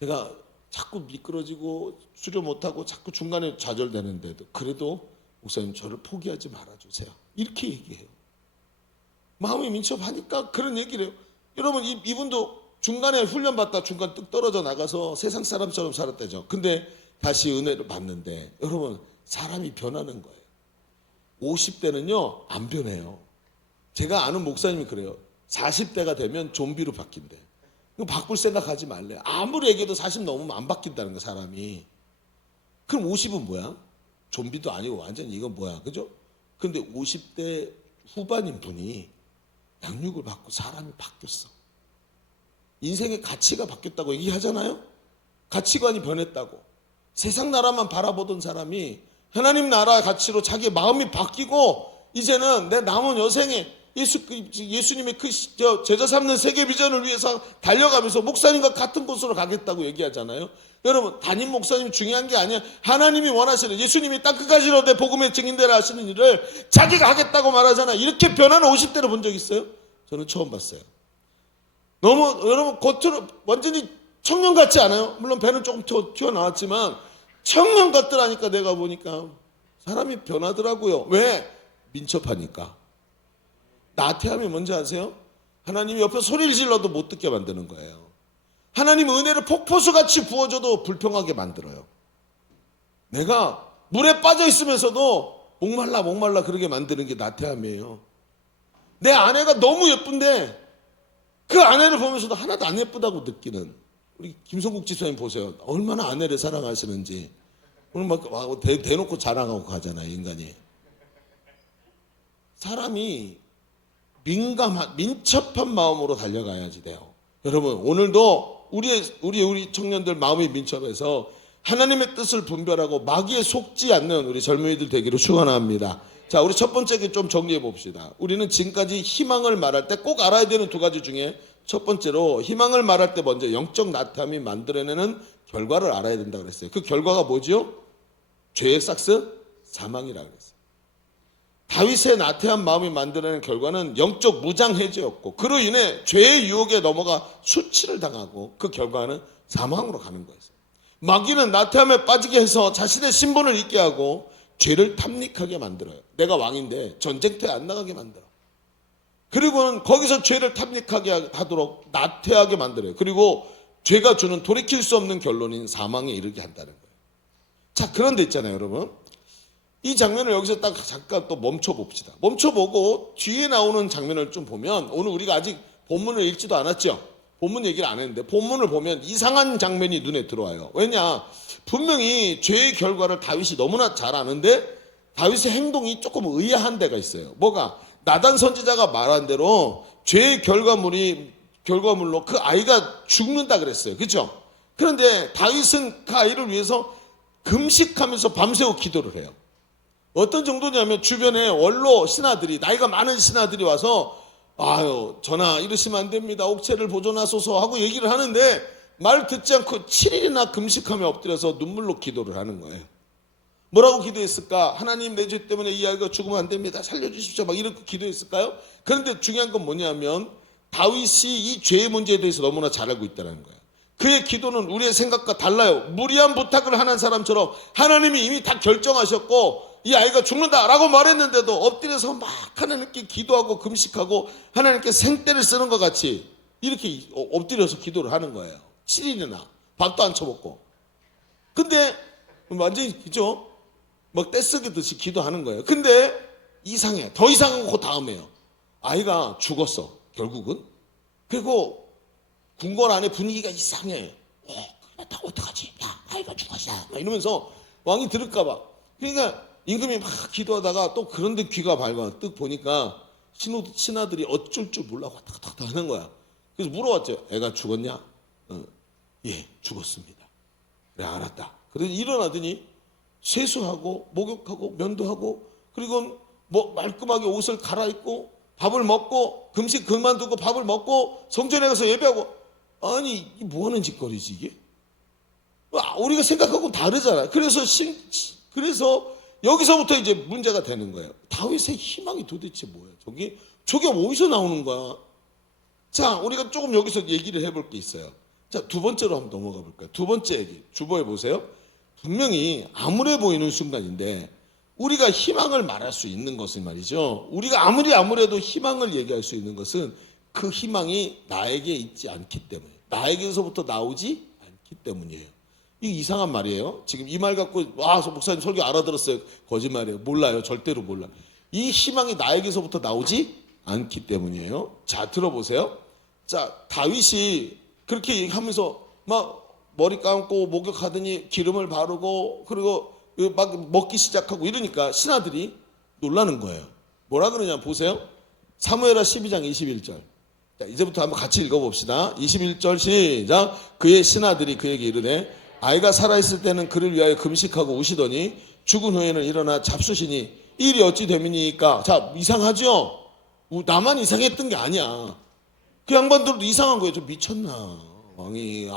제가 자꾸 미끄러지고 수료 못하고 자꾸 중간에 좌절되는데도 그래도 목사님 저를 포기하지 말아주세요. 이렇게 얘기해요. 마음이 민첩하니까 그런 얘기를 해요. 여러분 이분도 중간에 훈련받다 중간 뚝 떨어져 나가서 세상 사람처럼 살았대죠. 근데 다시 은혜를 받는데 여러분 사람이 변하는 거예요. 50대는요 안 변해요. 제가 아는 목사님이 그래요. 40대가 되면 좀비로 바뀐대. 이거 바꿀 생각하지 말래. 아무리 얘기해도 40 넘으면 안 바뀐다는 거 사람이. 그럼 50은 뭐야? 좀비도 아니고 완전히 이건 뭐야, 그죠? 근데 50대 후반인 분이 양육을 받고 사람이 바뀌었어. 인생의 가치가 바뀌었다고 얘기하잖아요. 가치관이 변했다고. 세상 나라만 바라보던 사람이 하나님 나라 가치로 자기 마음이 바뀌고 이제는 내 남은 여생에 예수님의 그 제자 삼는 세계 비전을 위해서 달려가면서 목사님과 같은 곳으로 가겠다고 얘기하잖아요. 여러분 담임 목사님 중요한 게 아니야. 하나님이 원하시는 예수님이 땅 끝까지로 내 복음의 증인되라 하시는 일을 자기가 하겠다고 말하잖아요. 이렇게 변하는 50대를 본 적 있어요? 저는 처음 봤어요. 너무 여러분 겉으로 완전히 청년 같지 않아요? 물론 배는 조금 튀어나왔지만 청년 같더라니까. 내가 보니까 사람이 변하더라고요. 왜? 민첩하니까. 나태함이 뭔지 아세요? 하나님이 옆에 소리를 질러도 못 듣게 만드는 거예요. 하나님 은혜를 폭포수같이 부어줘도 불평하게 만들어요. 내가 물에 빠져 있으면서도 목말라 그러게 만드는 게 나태함이에요. 내 아내가 너무 예쁜데 그 아내를 보면서도 하나도 안 예쁘다고 느끼는, 우리 김성국 지사님 보세요. 얼마나 아내를 사랑하시는지. 오늘 막 대놓고 자랑하고 가잖아요, 인간이. 사람이 민첩한 마음으로 달려가야지 돼요. 여러분, 오늘도 우리 청년들 마음이 민첩해서 하나님의 뜻을 분별하고 마귀에 속지 않는 우리 젊은이들 되기를 축원합니다. 자, 우리 첫 번째 좀 정리해 봅시다. 우리는 지금까지 희망을 말할 때 꼭 알아야 되는 두 가지 중에 첫 번째로, 희망을 말할 때 먼저 영적 나태함이 만들어내는 결과를 알아야 된다고 그랬어요. 그 결과가 뭐죠? 죄의 삭스? 사망이라고 그랬어요. 다윗의 나태한 마음이 만들어내는 결과는 영적 무장해제였고, 그로 인해 죄의 유혹에 넘어가 수치를 당하고, 그 결과는 사망으로 가는 거였어요. 마귀는 나태함에 빠지게 해서 자신의 신분을 잊게 하고 죄를 탐닉하게 만들어요. 내가 왕인데 전쟁터에 안 나가게 만들어. 그리고는 거기서 죄를 탐닉하게 하도록 나태하게 만들어요. 그리고 죄가 주는 돌이킬 수 없는 결론인 사망에 이르게 한다는 거예요. 자, 그런데 있잖아요, 여러분. 이 장면을 여기서 딱 잠깐 또 멈춰봅시다. 멈춰보고 뒤에 나오는 장면을 좀 보면, 오늘 우리가 아직 본문을 읽지도 않았죠? 본문 얘기를 안 했는데 본문을 보면 이상한 장면이 눈에 들어와요. 왜냐? 분명히 죄의 결과를 다윗이 너무나 잘 아는데 다윗의 행동이 조금 의아한 데가 있어요. 뭐가? 나단 선지자가 말한 대로 죄의 결과물로 그 아이가 죽는다 그랬어요. 그렇죠? 그런데 다윗은 그 아이를 위해서 금식하면서 밤새워 기도를 해요. 어떤 정도냐면 주변에 원로 신하들이, 나이가 많은 신하들이 와서 아유, 전하 이러시면 안 됩니다. 옥체를 보존하소서 하고 얘기를 하는데 말 듣지 않고 7일이나 금식하며 엎드려서 눈물로 기도를 하는 거예요. 뭐라고 기도했을까? 하나님, 내 죄 때문에 이 아이가 죽으면 안 됩니다. 살려주십시오. 막 이렇게 기도했을까요? 그런데 중요한 건 뭐냐면 다윗이 이 죄의 문제에 대해서 너무나 잘 알고 있다는 거예요. 그의 기도는 우리의 생각과 달라요. 무리한 부탁을 하는 사람처럼 하나님이 이미 다 결정하셨고 이 아이가 죽는다라고 말했는데도 엎드려서 막 하나님께 기도하고 금식하고 하나님께 생떼를 쓰는 것 같이 이렇게 엎드려서 기도를 하는 거예요. 7일이나 밥도 안 쳐먹고. 근데 완전히 그죠? 막 떼쓰기듯이 기도하는 거예요. 근데 이상해. 더 이상한 거 그 다음에요. 아이가 죽었어, 결국은. 그리고 궁궐 안에 분위기가 이상해. 나 어떡하지? 야, 아이가 죽었어. 막 이러면서 왕이 들을까봐. 그러니까 임금이 막 기도하다가 또 그런데 귀가 밝아. 뜩 보니까 신하들이 어쩔 줄 몰라 왔다 갔다 하는 거야. 그래서 물어봤죠. 애가 죽었냐? 예, 죽었습니다. 그래, 알았다. 그래서 일어나더니 세수하고 목욕하고 면도하고 그리고 뭐 말끔하게 옷을 갈아입고 밥을 먹고 금식 그만두고 밥을 먹고 성전에 가서 예배하고. 아니, 뭐 하는 짓거리지 이게? 우리가 생각하고 다르잖아. 그래서 여기서부터 이제 문제가 되는 거예요. 다윗의 희망이 도대체 뭐예요? 저게 어디서 나오는 거야? 자, 우리가 조금 여기서 얘기를 해볼 게 있어요. 자, 두 번째로 한번 넘어가 볼까요? 두 번째 얘기. 주보에 보세요. 분명히 암울해 보이는 순간인데 우리가 희망을 말할 수 있는 것은 말이죠. 우리가 아무래도 희망을 얘기할 수 있는 것은 그 희망이 나에게 있지 않기 때문에, 나에게서부터 나오지 않기 때문이에요. 이게 이상한 말이에요. 지금 이 말 갖고 목사님 설교 알아들었어요. 거짓말이에요. 몰라요. 절대로 몰라. 이 희망이 나에게서부터 나오지 않기 때문이에요. 자, 들어보세요. 자, 다윗이 그렇게 얘기하면서 막 머리 감고 목욕하더니 기름을 바르고 그리고 막 먹기 시작하고 이러니까 신하들이 놀라는 거예요. 뭐라 그러냐 보세요. 사무엘하 12장 21절. 자, 이제부터 한번 같이 읽어봅시다. 21절 시작. 그의 신하들이 그에게 이르되 아이가 살아있을 때는 그를 위하여 금식하고 우시더니 죽은 후에는 일어나 잡수시니 일이 어찌 됨이니까. 자, 이상하죠? 나만 이상했던 게 아니야. 그 양반들도 이상한 거예요. 좀 미쳤나? 왕이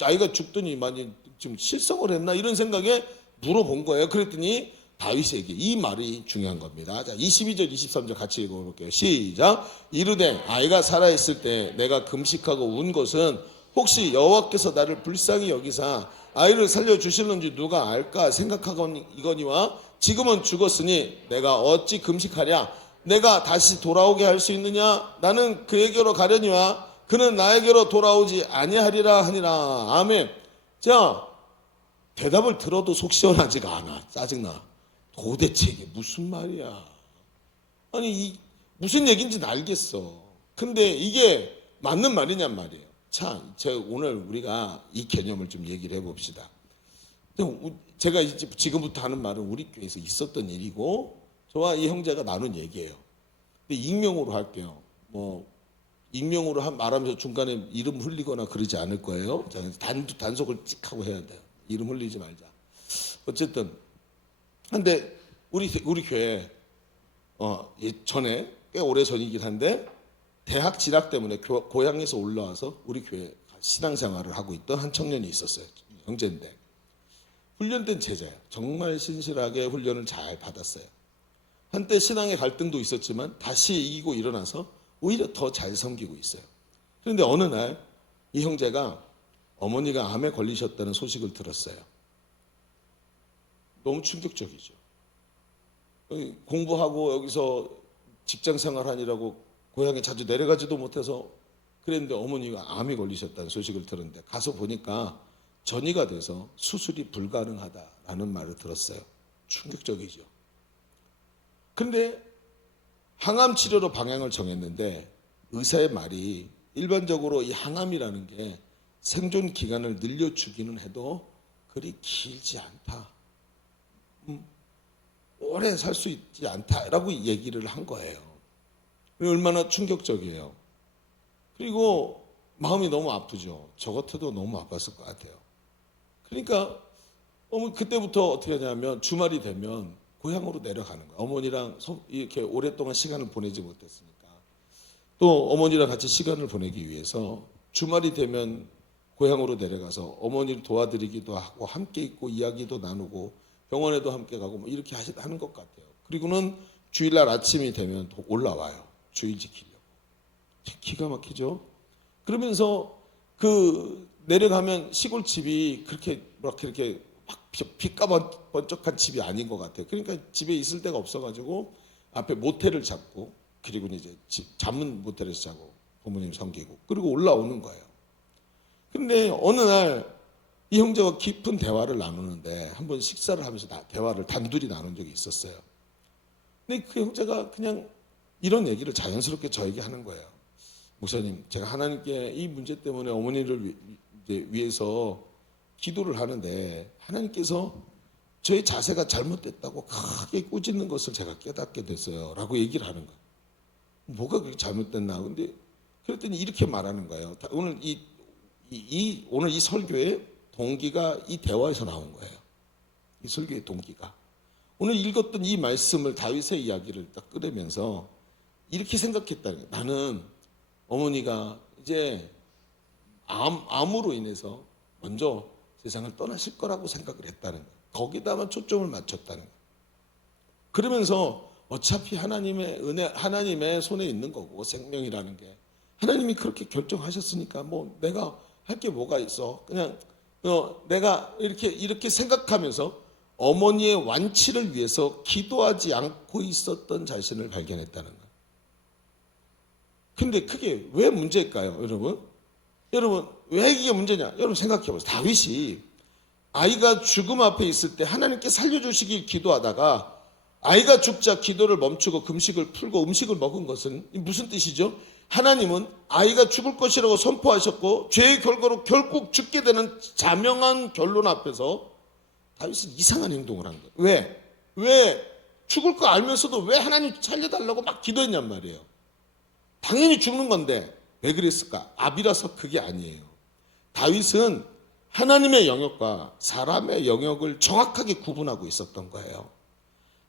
아이가 죽더니 많이 좀 실성을 했나? 이런 생각에 물어본 거예요. 그랬더니 다윗에게 이 말이 중요한 겁니다. 자, 22절 23절 같이 읽어볼게요. 시작. 이르되 아이가 살아있을 때 내가 금식하고 운 것은 혹시 여호와께서 나를 불쌍히 여기사 아이를 살려주실는지 누가 알까 생각하거니와 지금은 죽었으니 내가 어찌 금식하랴. 내가 다시 돌아오게 할 수 있느냐. 나는 그에게로 가려니와 그는 나에게로 돌아오지 아니하리라 하니라. 아멘. 자, 대답을 들어도 속 시원하지가 않아. 짜증나. 도대체 이게 무슨 말이야. 아니 무슨 얘기인지는 알겠어. 근데 이게 맞는 말이냔 말이에요. 자, 오늘 우리가 이 개념을 좀 얘기를 해봅시다. 제가 이제 지금부터 하는 말은 우리 교회에서 있었던 일이고 저와 이 형제가 나눈 얘기예요. 근데 익명으로 할게요. 뭐 익명으로 말하면서 중간에 이름 흘리거나 그러지 않을 거예요. 단속을 찍 하고 해야 돼요. 이름 흘리지 말자. 어쨌든 근데 우리 교회 전에 꽤 오래 전이긴 한데 대학 진학 때문에 고향에서 올라와서 우리 교회 신앙생활을 하고 있던 한 청년이 있었어요. 형제인데 훈련된 제자예요. 정말 신실하게 훈련을 잘 받았어요. 한때 신앙의 갈등도 있었지만 다시 이기고 일어나서 오히려 더 잘 섬기고 있어요. 그런데 어느 날 이 형제가 어머니가 암에 걸리셨다는 소식을 들었어요. 너무 충격적이죠. 공부하고 여기서 직장 생활하느라고 고향에 자주 내려가지도 못해서 그랬는데 어머니가 암이 걸리셨다는 소식을 들었는데 가서 보니까 전이가 돼서 수술이 불가능하다라는 말을 들었어요. 충격적이죠. 그런데 항암 치료로 방향을 정했는데 의사의 말이 일반적으로 이 항암이라는 게 생존 기간을 늘려주기는 해도 그리 길지 않다. 오래 살 수 있지 않다라고 얘기를 한 거예요. 얼마나 충격적이에요. 그리고 마음이 너무 아프죠. 저 같아도 너무 아팠을 것 같아요. 그러니까 그때부터 어떻게 하냐면 주말이 되면 고향으로 내려가는 거예요. 어머니랑 이렇게 오랫동안 시간을 보내지 못했으니까 또 어머니랑 같이 시간을 보내기 위해서 주말이 되면 고향으로 내려가서 어머니를 도와드리기도 하고 함께 있고 이야기도 나누고 병원에도 함께 가고 뭐 이렇게 하는 것 같아요. 그리고는 주일날 아침이 되면 올라와요. 주일 지키려고. 기가 막히죠. 그러면서 내려가면 시골집이 그렇게 막 빛까번쩍한 집이 아닌 것 같아요. 그러니까 집에 있을 데가 없어가지고 앞에 모텔을 잡고 그리고 이제 잠은 모텔에서 자고 부모님 섬기고 그리고 올라오는 거예요. 근데 어느 날 이 형제와 깊은 대화를 나누는데 한번 식사를 하면서 대화를 단둘이 나눈 적이 있었어요. 근데 그 형제가 그냥 이런 얘기를 자연스럽게 저에게 하는 거예요. 목사님, 제가 하나님께 이 문제 때문에 어머니를 위해서 기도를 하는데 하나님께서 저의 자세가 잘못됐다고 크게 꾸짖는 것을 제가 깨닫게 됐어요. 라고 얘기를 하는 거예요. 뭐가 그렇게 잘못됐나? 근데 그랬더니 이렇게 말하는 거예요. 오늘 오늘 이 설교의 동기가 이 대화에서 나온 거예요. 이 설교의 동기가. 오늘 읽었던 이 말씀을 다윗의 이야기를 딱 끌으면서 이렇게 생각했다는 거예요. 나는 어머니가 이제 암으로 인해서 먼저 세상을 떠나실 거라고 생각을 했다는 거예요. 거기다만 초점을 맞췄다는 거예요. 그러면서 어차피 하나님의 은혜, 하나님의 손에 있는 거고 생명이라는 게 하나님이 그렇게 결정하셨으니까 뭐 내가 할 게 뭐가 있어. 그냥 내가 이렇게 생각하면서 어머니의 완치를 위해서 기도하지 않고 있었던 자신을 발견했다는 거예요. 근데 그게 왜 문제일까요, 여러분? 여러분, 왜 이게 문제냐? 여러분 생각해 보세요. 다윗이 아이가 죽음 앞에 있을 때 하나님께 살려주시길 기도하다가 아이가 죽자 기도를 멈추고 금식을 풀고 음식을 먹은 것은 무슨 뜻이죠? 하나님은 아이가 죽을 것이라고 선포하셨고 죄의 결과로 결국 죽게 되는 자명한 결론 앞에서 다윗은 이상한 행동을 한 거예요. 왜 죽을 거 알면서도 왜 하나님 살려달라고 막 기도했냔 말이에요. 당연히 죽는 건데 왜 그랬을까? 압이라서 그게 아니에요. 다윗은 하나님의 영역과 사람의 영역을 정확하게 구분하고 있었던 거예요.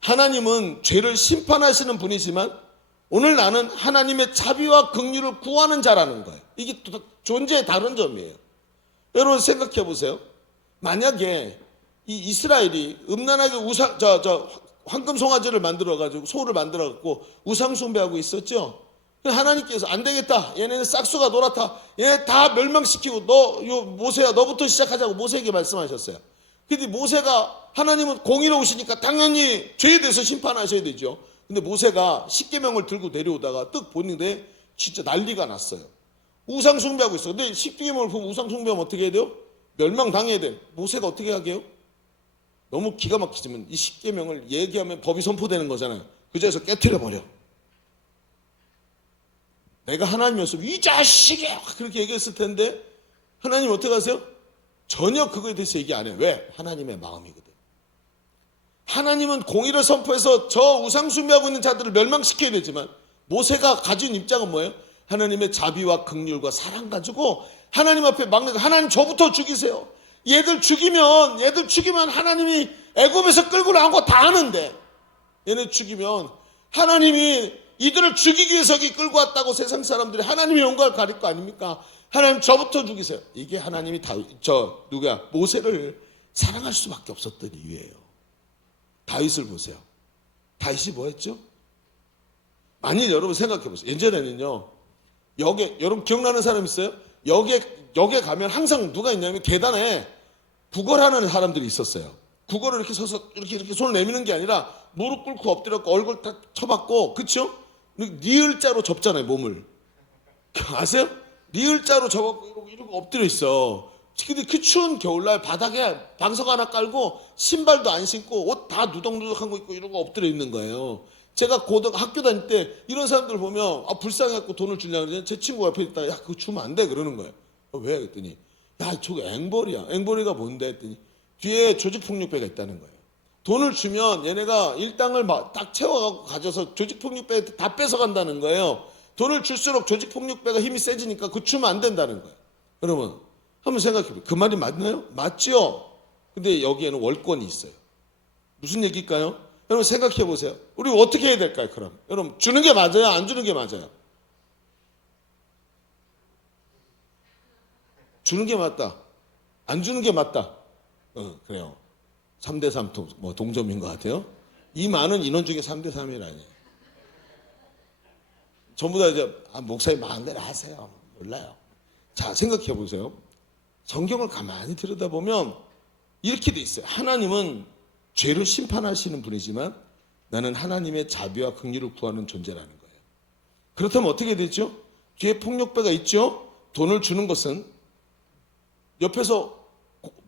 하나님은 죄를 심판하시는 분이지만 오늘 나는 하나님의 자비와 긍휼을 구하는 자라는 거예요. 이게 존재의 다른 점이에요. 여러분 생각해 보세요. 만약에 이 이스라엘이 음란하게 황금 송아지를 만들어 가지고 소를 만들어 갖고 우상 숭배하고 있었죠. 하나님께서 안 되겠다. 얘네는 싹수가 놀았다. 얘네 다 멸망시키고 너 요 모세야 너부터 시작하자고 모세에게 말씀하셨어요. 근데 모세가 하나님은 공의로우시니까 당연히 죄에 대해서 심판하셔야 되죠. 근데 모세가 십계명을 들고 내려오다가 뜩 보는데 진짜 난리가 났어요. 우상 숭배하고 있어. 근데 십계명을 보면 우상 숭배하면 어떻게 해야 돼요? 멸망당해야 돼. 모세가 어떻게 하게요? 너무 기가 막히지만 이 십계명을 얘기하면 법이 선포되는 거잖아요. 그 자리에서 깨트려 버려. 내가 하나님이었으면 이 자식이 그렇게 얘기했을 텐데 하나님 어떻게 하세요? 전혀 그거에 대해서 얘기 안 해요. 왜? 하나님의 마음이거든. 하나님은 공의를 선포해서 저 우상 숭배하고 있는 자들을 멸망시켜야 되지만 모세가 가진 입장은 뭐예요? 하나님의 자비와 긍휼과 사랑 가지고 하나님 앞에 막는 하나님 저부터 죽이세요. 얘들 죽이면 하나님이 애굽에서 끌고 나온 거 다 아는데 얘네 죽이면 하나님이 이들을 죽이기 위해서 여기 끌고 왔다고 세상 사람들이 하나님의 영광을 가릴 거 아닙니까? 하나님 저부터 죽이세요. 이게 하나님이 모세를 사랑할 수밖에 없었던 이유예요. 다윗을 보세요. 다윗이 뭐 했죠? 만일 여러분 생각해 보세요. 예전에는요. 여러분 기억나는 사람 있어요? 역에 가면 항상 누가 있냐면 계단에 구걸하는 사람들이 있었어요. 구걸을 이렇게 서서 이렇게 손을 내미는 게 아니라 무릎 꿇고 엎드렸고 얼굴 딱 쳐박고 그렇죠? 리을자로 접잖아요 몸을. 아세요? 리을자로 접고 이러고 엎드려 있어. 근데 그 추운 겨울날 바닥에 방석 하나 깔고 신발도 안 신고 옷 다 누덕누덕한 거 입고 이러고 엎드려 있는 거예요. 제가 학교 다닐 때 이런 사람들 보면 불쌍해갖고 돈을 주려고 그러는데 제 친구 옆에 있다 야 그거 주면 안 돼 그러는 거예요. 왜? 그랬더니 야 저거 앵벌이야. 앵벌이가 뭔데? 했더니 뒤에 조직폭력배가 있다는 거예요. 돈을 주면 얘네가 일당을 딱 채워가고 가져서 조직폭력배 다 뺏어간다는 거예요. 돈을 줄수록 조직폭력배가 힘이 세지니까 그거 주면 안 된다는 거예요. 여러분 한번 생각해보세요. 그 말이 맞나요? 맞죠? 근데 여기에는 월권이 있어요. 무슨 얘기일까요? 여러분 생각해보세요. 우리 어떻게 해야 될까요? 그럼 여러분 주는 게 맞아요? 안 주는 게 맞아요? 주는 게 맞다. 안 주는 게 맞다. 그래요. 3대3 동점인 것 같아요. 이 많은 인원 중에 3대3이라니. 전부 다 이제 목사님 마음대로 하세요. 몰라요. 자 생각해 보세요. 성경을 가만히 들여다보면 이렇게 돼 있어요. 하나님은 죄를 심판하시는 분이지만 나는 하나님의 자비와 긍휼을 구하는 존재라는 거예요. 그렇다면 어떻게 되죠? 뒤에 폭력배가 있죠. 돈을 주는 것은 옆에서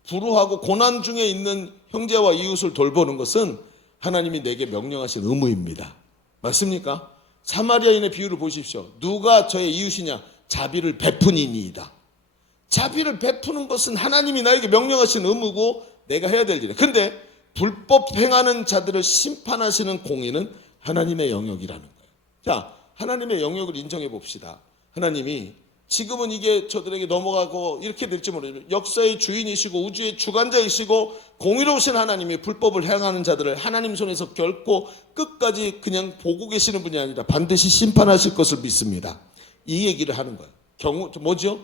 불우하고 고난 중에 있는 형제와 이웃을 돌보는 것은 하나님이 내게 명령하신 의무입니다. 맞습니까? 사마리아인의 비유를 보십시오. 누가 저의 이웃이냐? 자비를 베푸니이다. 자비를 베푸는 것은 하나님이 나에게 명령하신 의무고 내가 해야 될 일이에요. 근데 불법 행하는 자들을 심판하시는 공의는 하나님의 영역이라는 거예요. 자, 하나님의 영역을 인정해 봅시다. 하나님이 지금은 이게 저들에게 넘어가고 이렇게 될지 모르지만 역사의 주인이시고 우주의 주관자이시고 공의로우신 하나님이 불법을 행하는 자들을 하나님 손에서 결코 끝까지 그냥 보고 계시는 분이 아니라 반드시 심판하실 것을 믿습니다. 이 얘기를 하는 거예요. 뭐죠?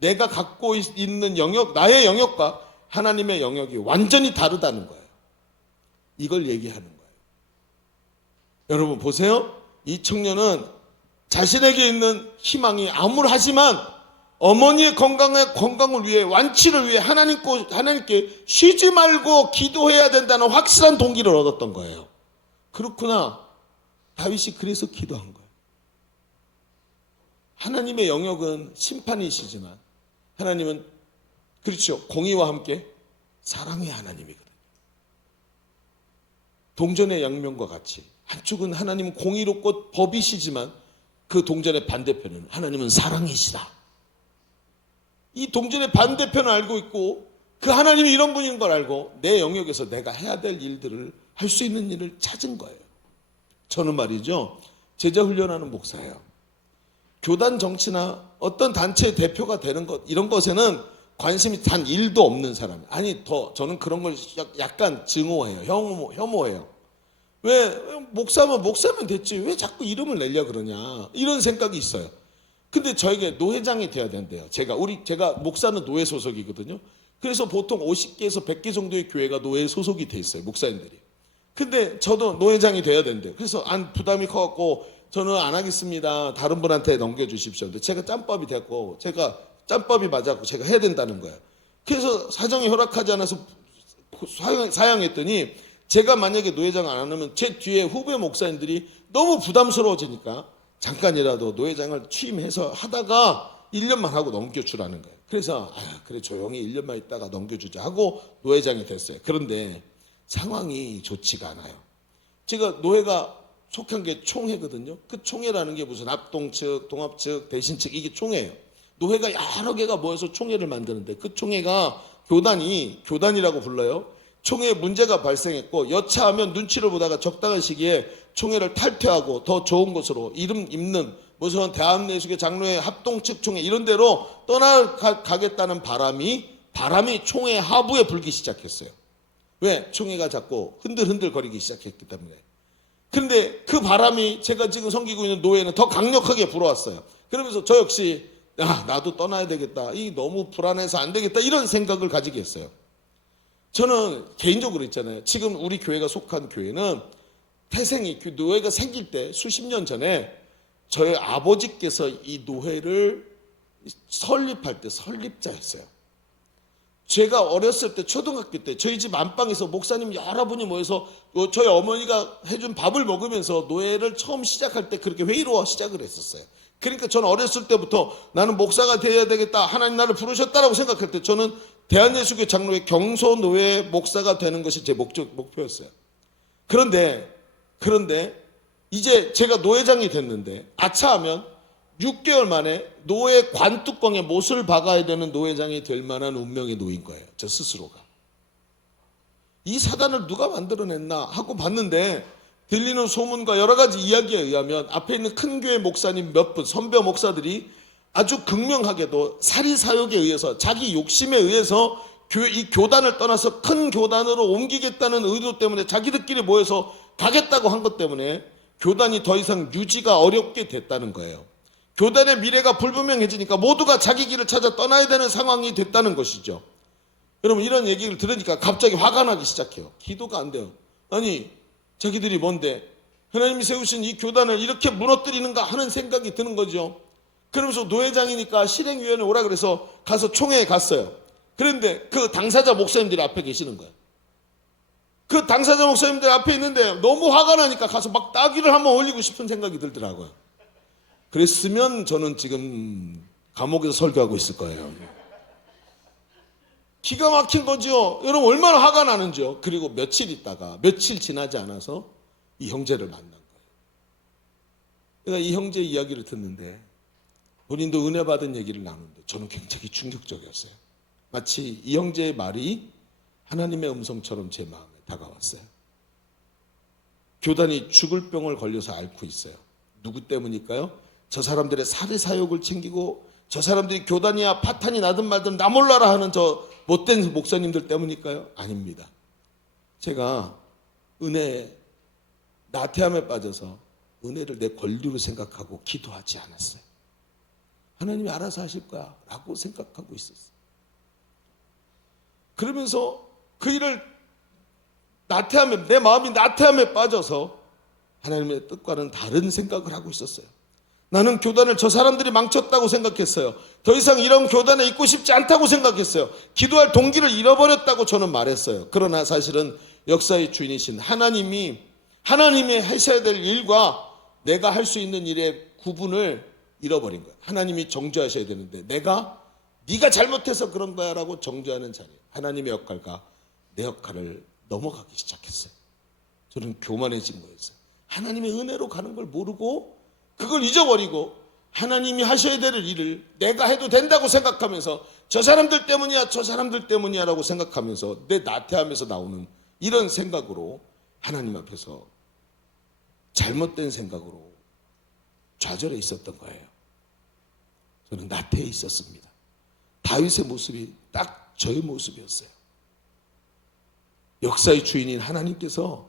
내가 갖고 있는 영역, 나의 영역과 하나님의 영역이 완전히 다르다는 거예요. 이걸 얘기하는 거예요. 여러분 보세요. 이 청년은 자신에게 있는 희망이 암울하지만 어머니의 건강을 위해 완치를 위해 하나님께 쉬지 말고 기도해야 된다는 확실한 동기를 얻었던 거예요. 그렇구나. 다윗이 그래서 기도한 거예요. 하나님의 영역은 심판이시지만 하나님은 그렇죠. 공의와 함께 사랑의 하나님이거든요. 동전의 양면과 같이 한쪽은 하나님은 공의롭고 법이시지만 그 동전의 반대편은 하나님은 사랑이시다. 이 동전의 반대편을 알고 있고 그 하나님이 이런 분인 걸 알고 내 영역에서 내가 해야 될 일들을 할 수 있는 일을 찾은 거예요. 저는 말이죠. 제자 훈련하는 목사예요. 교단 정치나 어떤 단체의 대표가 되는 것 이런 것에는 관심이 단 1도 없는 사람. 아니 저는 그런 걸 약간 증오해요. 혐오해요. 왜 목사면 됐지 왜 자꾸 이름을 내려 그러냐 이런 생각이 있어요. 근데 저에게 노회장이 돼야 된대요. 제가 목사는 노회 소속이거든요. 그래서 보통 50개에서 100개 정도의 교회가 노회 소속이 돼 있어요. 목사님들이. 근데 저도 노회장이 돼야 된대요. 그래서 부담이 커갖고 저는 안 하겠습니다. 다른 분한테 넘겨주십시오. 근데 제가 짬밥이 됐고 제가 짬밥이 맞았고 제가 해야 된다는 거예요. 그래서 사정이 허락하지 않아서 사양했더니 제가 만약에 노회장 안 하면 제 뒤에 후배 목사님들이 너무 부담스러워지니까 잠깐이라도 노회장을 취임해서 하다가 1년만 하고 넘겨주라는 거예요. 그래서 그래 조용히 1년만 있다가 넘겨주자 하고 노회장이 됐어요. 그런데 상황이 좋지가 않아요. 제가 노회가 속한 게 총회거든요. 그 총회라는 게 무슨 합동 측, 동합 측, 대신 측 이게 총회예요. 노회가 여러 개가 모여서 총회를 만드는데 그 총회가 교단이라고 불러요. 총회에 문제가 발생했고 여차하면 눈치를 보다가 적당한 시기에 총회를 탈퇴하고 더 좋은 곳으로 이름 있는 무슨 대한예수교 장로회 합동 측 총회 이런 데로 떠나가겠다는 바람이 총회 하부에 불기 시작했어요. 왜? 총회가 자꾸 흔들흔들 거리기 시작했기 때문에. 그런데 그 바람이 제가 지금 섬기고 있는 노회는 더 강력하게 불어왔어요. 그러면서 저 역시 나도 떠나야 되겠다. 이 너무 불안해서 안 되겠다. 이런 생각을 가지게 했어요. 저는 개인적으로 있잖아요. 지금 우리 교회가 속한 교회는 태생이 노회가 생길 때 수십 년 전에 저희 아버지께서 이 노회를 설립할 때 설립자였어요. 제가 어렸을 때 초등학교 때 저희 집 안방에서 목사님 여러분이 모여서 저희 어머니가 해준 밥을 먹으면서 노회를 처음 시작할 때 그렇게 회의로 시작을 했었어요. 그러니까 저는 어렸을 때부터 나는 목사가 되어야 되겠다. 하나님 나를 부르셨다라고 생각할 때 저는 대한예수교 장로회 경소노회 목사가 되는 것이 제 목표였어요. 그런데 이제 제가 노회장이 됐는데 아차하면 6개월 만에 노회 관뚜껑에 못을 박아야 되는 노회장이 될 만한 운명에 놓인 거예요. 저 스스로가. 이 사단을 누가 만들어냈나 하고 봤는데 들리는 소문과 여러 가지 이야기에 의하면 앞에 있는 큰 교회 목사님 몇 분, 선배 목사들이 아주 극명하게도 사리사욕에 의해서 자기 욕심에 의해서 이 교단을 떠나서 큰 교단으로 옮기겠다는 의도 때문에 자기들끼리 모여서 가겠다고 한 것 때문에 교단이 더 이상 유지가 어렵게 됐다는 거예요. 교단의 미래가 불분명해지니까 모두가 자기 길을 찾아 떠나야 되는 상황이 됐다는 것이죠. 여러분 이런 얘기를 들으니까 갑자기 화가 나기 시작해요. 기도가 안 돼요. 아니 자기들이 뭔데 하나님이 세우신 이 교단을 이렇게 무너뜨리는가 하는 생각이 드는 거죠. 그러면서 노회장이니까 실행위원회 오라 그래서 가서 총회에 갔어요. 그런데 그 당사자 목사님들이 앞에 계시는 거예요. 그 당사자 목사님들 앞에 있는데 너무 화가 나니까 가서 막 따귀를 한번 올리고 싶은 생각이 들더라고요. 그랬으면 저는 지금 감옥에서 설교하고 있을 거예요. 기가 막힌 거죠. 여러분 얼마나 화가 나는지요. 그리고 며칠 지나지 않아서 이 형제를 만난 거예요. 그러니까 이 형제 이야기를 듣는데 본인도 은혜 받은 얘기를 나누는데 저는 굉장히 충격적이었어요. 마치 이 형제의 말이 하나님의 음성처럼 제 마음에 다가왔어요. 교단이 죽을 병을 걸려서 앓고 있어요. 누구 때문일까요? 저 사람들의 사리사욕을 챙기고 저 사람들이 교단이야 파탄이 나든 말든 나 몰라라 하는 저 못된 목사님들 때문일까요? 아닙니다. 제가 나태함에 빠져서 은혜를 내 권리로 생각하고 기도하지 않았어요. 하나님이 알아서 하실 거야 라고 생각하고 있었어요. 그러면서 그 일을 내 마음이 나태함에 빠져서 하나님의 뜻과는 다른 생각을 하고 있었어요. 나는 교단을 저 사람들이 망쳤다고 생각했어요. 더 이상 이런 교단에 있고 싶지 않다고 생각했어요. 기도할 동기를 잃어버렸다고 저는 말했어요. 그러나 사실은 역사의 주인이신 하나님이 하셔야 될 일과 내가 할 수 있는 일의 구분을 잃어버린 거예요. 하나님이 정죄하셔야 되는데 네가 잘못해서 그런 거야 라고 정죄하는 자리에 하나님의 역할과 내 역할을 넘어가기 시작했어요. 저는 교만해진 거였어요. 하나님의 은혜로 가는 걸 모르고 그걸 잊어버리고 하나님이 하셔야 될 일을 내가 해도 된다고 생각하면서 저 사람들 때문이야 라고 생각하면서 내 나태함에서 나오는 이런 생각으로 하나님 앞에서 잘못된 생각으로 좌절해 있었던 거예요. 저는 나태해 있었습니다. 다윗의 모습이 딱 저의 모습이었어요. 역사의 주인인 하나님께서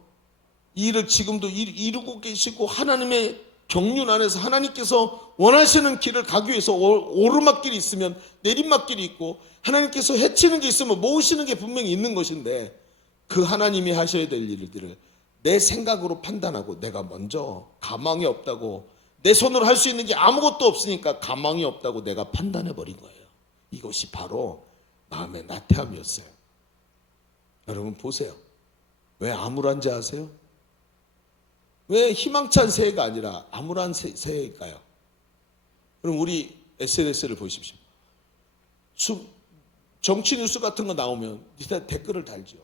이 일을 지금도 이루고 계시고 하나님의 경륜 안에서 하나님께서 원하시는 길을 가기 위해서 오르막길이 있으면 내리막길이 있고 하나님께서 해치는 게 있으면 모으시는 게 분명히 있는 것인데 그 하나님이 하셔야 될 일들을 내 생각으로 판단하고 내가 먼저 가망이 없다고, 내 손으로 할 수 있는 게 아무것도 없으니까 가망이 없다고 내가 판단해 버린 거예요. 이것이 바로 마음의 나태함이었어요. 여러분 보세요. 왜 암울한지 아세요? 왜 희망찬 새해가 아니라 암울한 새해일까요? 그럼 우리 SNS를 보십시오. 정치 뉴스 같은 거 나오면 일단 댓글을 달죠.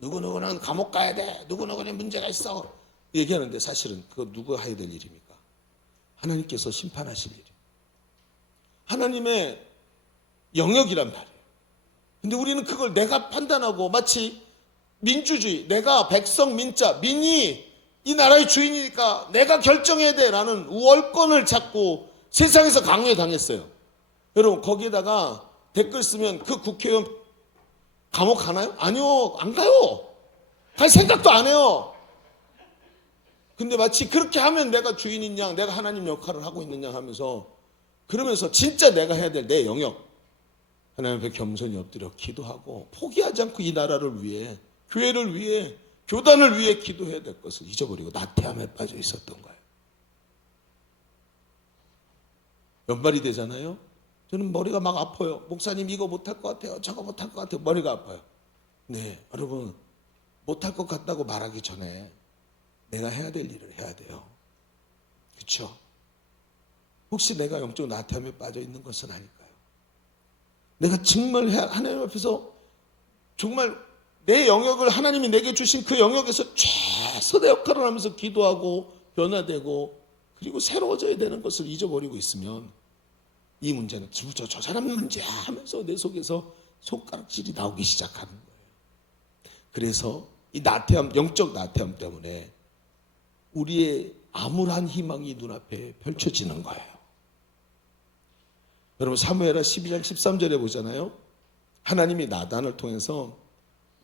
누구누구는 감옥 가야 돼. 누구누구는 문제가 있어. 얘기하는데 사실은 그거 누가 해야 될 일입니까? 하나님께서 심판하실 일이에요. 하나님의 영역이란 말이에요. 근데 우리는 그걸 내가 판단하고 마치 민주주의, 내가 백성 민자, 민이 이 나라의 주인이니까 내가 결정해야 돼라는 우월권을 잡고 세상에서 강요당했어요. 여러분 거기에다가 댓글 쓰면 그 국회의원 감옥 가나요? 아니요, 안 가요. 갈 생각도 안 해요. 근데 마치 그렇게 하면 내가 주인인 양, 내가 하나님 역할을 하고 있는 양 하면서, 그러면서 진짜 내가 해야 될 내 영역, 하나님 앞에 겸손히 엎드려 기도하고 포기하지 않고 이 나라를 위해, 교회를 위해, 교단을 위해 기도해야 될 것을 잊어버리고 나태함에 빠져 있었던 거예요. 연말이 되잖아요. 저는 머리가 막 아파요. 목사님 이거 못할 것 같아요. 저거 못할 것 같아요. 머리가 아파요. 네, 여러분 못할 것 같다고 말하기 전에 내가 해야 될 일을 해야 돼요. 그렇죠? 혹시 내가 영적 나태함에 빠져 있는 것은 아닐까요? 내가 정말 하나님 앞에서 정말 내 영역을 하나님이 내게 주신 그 영역에서 최선의 역할을 하면서 기도하고 변화되고 그리고 새로워져야 되는 것을 잊어버리고 있으면 이 문제는 저 사람 문제야 하면서 내 속에서 손가락질이 나오기 시작하는 거예요. 그래서 이 나태함, 영적 나태함 때문에 우리의 암울한 희망이 눈앞에 펼쳐지는 거예요. 여러분 사무엘하 12장 13절에 보잖아요. 하나님이 나단을 통해서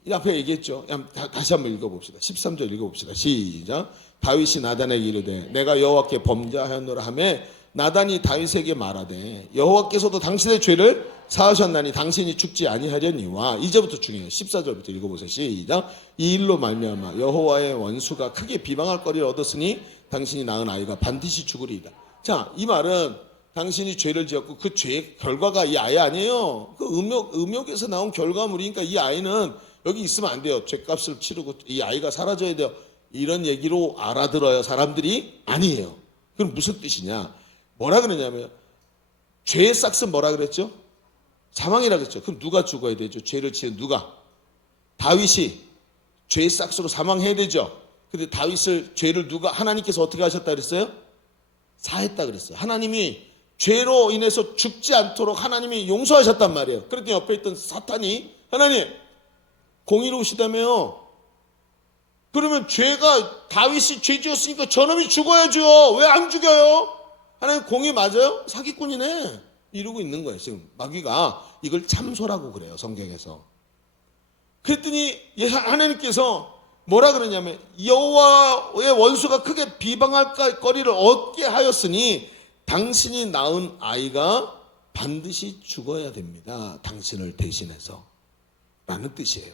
이 앞에 얘기했죠. 다시 한번 읽어봅시다. 13절 읽어봅시다. 시작. 다윗이 나단에게 이르되 내가 여호와께 범죄하였노라 하며 나단이 다윗에게 말하되 여호와께서도 당신의 죄를 사하셨나니 당신이 죽지 아니하려니와. 이제부터 중요해요. 14절부터 읽어보세요. 시작. 이 일로 말미암아 여호와의 원수가 크게 비방할 거리를 얻었으니 당신이 낳은 아이가 반드시 죽으리이다. 자, 이 말은 당신이 죄를 지었고 그 죄의 결과가 이 아이 아니에요. 그 음욕에서 나온 결과물이니까 이 아이는 여기 있으면 안 돼요. 죄값을 치르고 이 아이가 사라져야 돼요. 이런 얘기로 알아들어요. 사람들이 아니에요. 그럼 무슨 뜻이냐? 뭐라 그러냐면 죄의 싹은 뭐라 그랬죠? 사망이라 그랬죠. 그럼 누가 죽어야 되죠? 죄를 지은 누가? 다윗이 죄의 싹으로 사망해야 되죠. 근데 죄를 누가 하나님께서 어떻게 하셨다 그랬어요? 사했다 그랬어요. 하나님이 죄로 인해서 죽지 않도록 하나님이 용서하셨단 말이에요. 그랬더니 옆에 있던 사탄이 하나님 공의로우시다며요. 그러면 다윗이 죄 지었으니까 저놈이 죽어야죠. 왜 안 죽여요? 하나님 공의 맞아요? 사기꾼이네. 이러고 있는 거예요. 지금 마귀가 이걸 참소라고 그래요. 성경에서. 그랬더니 하나님께서 뭐라 그러냐면 여호와의 원수가 크게 비방할 거리를 얻게 하였으니 당신이 낳은 아이가 반드시 죽어야 됩니다. 당신을 대신해서. 라는 뜻이에요.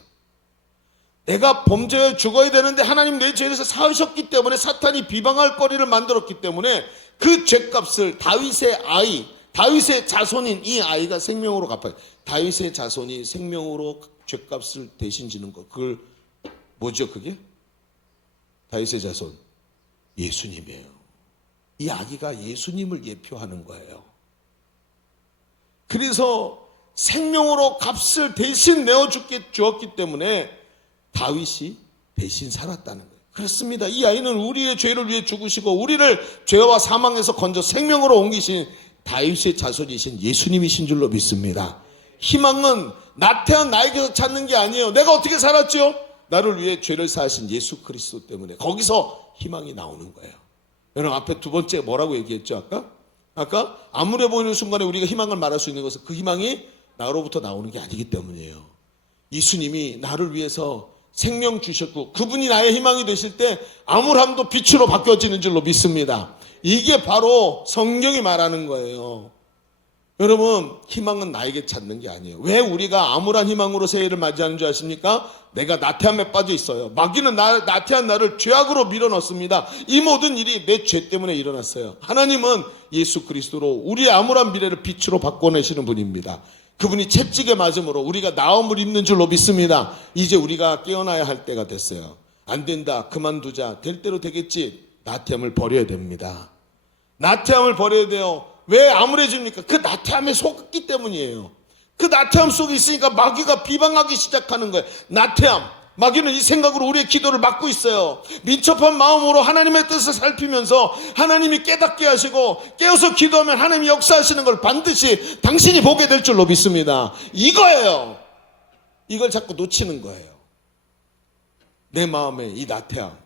내가 범죄에 죽어야 되는데 하나님 내 죄에서 사하셨기 때문에 사탄이 비방할 거리를 만들었기 때문에 그 죄값을 다윗의 자손인 이 아이가 생명으로 갚아요. 다윗의 자손이 생명으로 죄값을 대신 지는 것. 그걸 뭐죠 그게? 다윗의 자손 예수님이에요. 이 아기가 예수님을 예표하는 거예요. 그래서 생명으로 값을 대신 내어 주었기 때문에 다윗이 대신 살았다는 거예요. 그렇습니다. 이 아이는 우리의 죄를 위해 죽으시고 우리를 죄와 사망에서 건져 생명으로 옮기신 다윗의 자손이신 예수님이신 줄로 믿습니다. 희망은 나태한 나에게서 찾는 게 아니에요. 내가 어떻게 살았죠? 나를 위해 죄를 사하신 예수 그리스도 때문에 거기서 희망이 나오는 거예요. 여러분 앞에 두 번째 뭐라고 얘기했죠? 아까 암울해 보이는 순간에 우리가 희망을 말할 수 있는 것은 그 희망이 나로부터 나오는 게 아니기 때문이에요. 예수님이 나를 위해서 생명 주셨고 그분이 나의 희망이 되실 때 암울함도 빛으로 바뀌어지는 줄로 믿습니다. 이게 바로 성경이 말하는 거예요. 여러분, 희망은 나에게 찾는 게 아니에요. 왜 우리가 암울한 희망으로 새해를 맞이하는 줄 아십니까? 내가 나태함에 빠져 있어요. 마귀는 나태한 나를 죄악으로 밀어넣습니다. 이 모든 일이 내 죄 때문에 일어났어요. 하나님은 예수 그리스도로 우리의 암울한 미래를 빛으로 바꿔내시는 분입니다. 그분이 채찍에 맞음으로 우리가 나음을 입는 줄로 믿습니다. 이제 우리가 깨어나야 할 때가 됐어요. 안 된다, 그만두자, 될 대로 되겠지. 나태함을 버려야 됩니다. 나태함을 버려야 돼요. 왜 암울해집니까? 그 나태함에 속기 때문이에요. 그 나태함 속에 있으니까 마귀가 비방하기 시작하는 거예요. 나태함, 마귀는 이 생각으로 우리의 기도를 막고 있어요. 민첩한 마음으로 하나님의 뜻을 살피면서 하나님이 깨닫게 하시고 깨어서 기도하면 하나님이 역사하시는 걸 반드시 당신이 보게 될 줄로 믿습니다. 이거예요. 이걸 자꾸 놓치는 거예요. 내 마음의 이 나태함,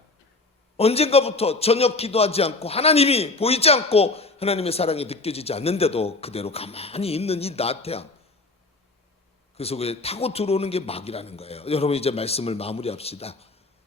언젠가부터 전혀 기도하지 않고 하나님이 보이지 않고 하나님의 사랑이 느껴지지 않는데도 그대로 가만히 있는 이 나태함, 그 속에 타고 들어오는 게 마귀라는 거예요. 여러분, 이제 말씀을 마무리합시다.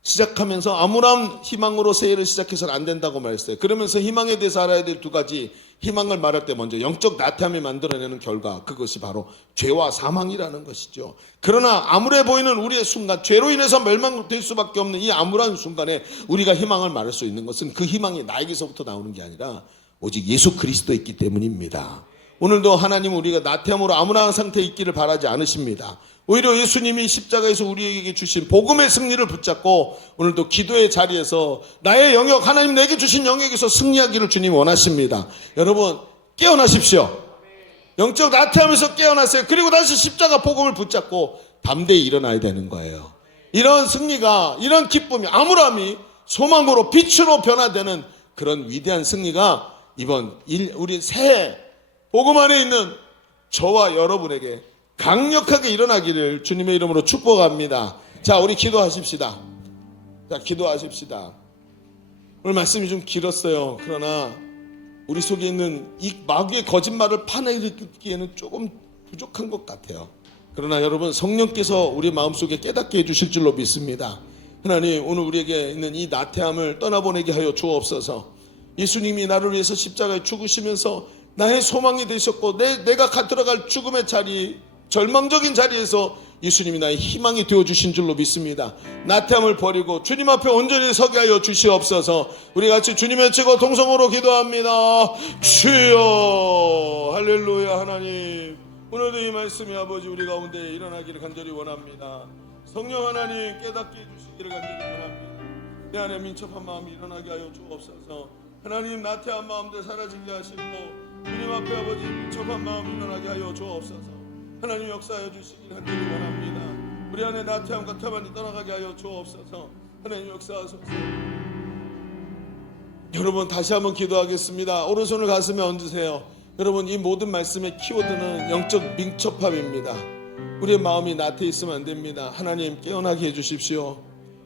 시작하면서 암울한 희망으로 새해를 시작해서는 안 된다고 말했어요. 그러면서 희망에 대해서 알아야 될 두 가지, 희망을 말할 때 먼저 영적 나태함이 만들어내는 결과, 그것이 바로 죄와 사망이라는 것이죠. 그러나 암울해 보이는 우리의 순간, 죄로 인해서 멸망될 수밖에 없는 이 암울한 순간에 우리가 희망을 말할 수 있는 것은 그 희망이 나에게서부터 나오는 게 아니라 오직 예수 그리스도에 있기 때문입니다. 오늘도 하나님은 우리가 나태함으로 암울한 상태에 있기를 바라지 않으십니다. 오히려 예수님이 십자가에서 우리에게 주신 복음의 승리를 붙잡고 오늘도 기도의 자리에서 나의 영역, 하나님 내게 주신 영역에서 승리하기를 주님 원하십니다. 여러분, 깨어나십시오. 영적 나태함에서 깨어나세요. 그리고 다시 십자가 복음을 붙잡고 담대히 일어나야 되는 거예요. 이런 승리가, 이런 기쁨이, 암울함이 소망으로 빛으로 변화되는 그런 위대한 승리가 이번 우리 새해 복음 안에 있는 저와 여러분에게 강력하게 일어나기를 주님의 이름으로 축복합니다. 자, 우리 기도하십시다. 자, 기도하십시다. 오늘 말씀이 좀 길었어요. 그러나 우리 속에 있는 이 마귀의 거짓말을 파내기에는 조금 부족한 것 같아요. 그러나 여러분, 성령께서 우리 마음속에 깨닫게 해주실 줄로 믿습니다. 하나님, 오늘 우리에게 있는 이 나태함을 떠나보내게 하여 주옵소서. 예수님이 나를 위해서 십자가에 죽으시면서 나의 소망이 되셨고 내가 들어갈 죽음의 자리, 절망적인 자리에서 예수님이 나의 희망이 되어주신 줄로 믿습니다. 나태함을 버리고 주님 앞에 온전히 서게 하여 주시옵소서. 우리 같이 주님의 최고 동성으로 기도합니다. 주여, 할렐루야. 하나님, 오늘도 이 말씀이 아버지 우리 가운데 일어나기를 간절히 원합니다. 성령 하나님, 깨닫게 해주시기를 간절히 원합니다. 내 안에 민첩한 마음이 일어나게 하여 주옵소서. 하나님, 나태한 마음들 사라지게 하시고 주님 앞에 아버지 민첩한 마음 일어나게 하여 주옵소서. 하나님, 역사하여 주시길 간절히 원합니다. 우리 안에 나태함과 태만이 떠나가게 하여 주옵소서. 하나님, 역사하소서. 여러분, 다시 한번 기도하겠습니다. 오른손을 가슴에 얹으세요. 여러분, 이 모든 말씀의 키워드는 영적 민첩함입니다. 우리의 마음이 나태해 있으면 안 됩니다. 하나님, 깨어나게 해주십시오.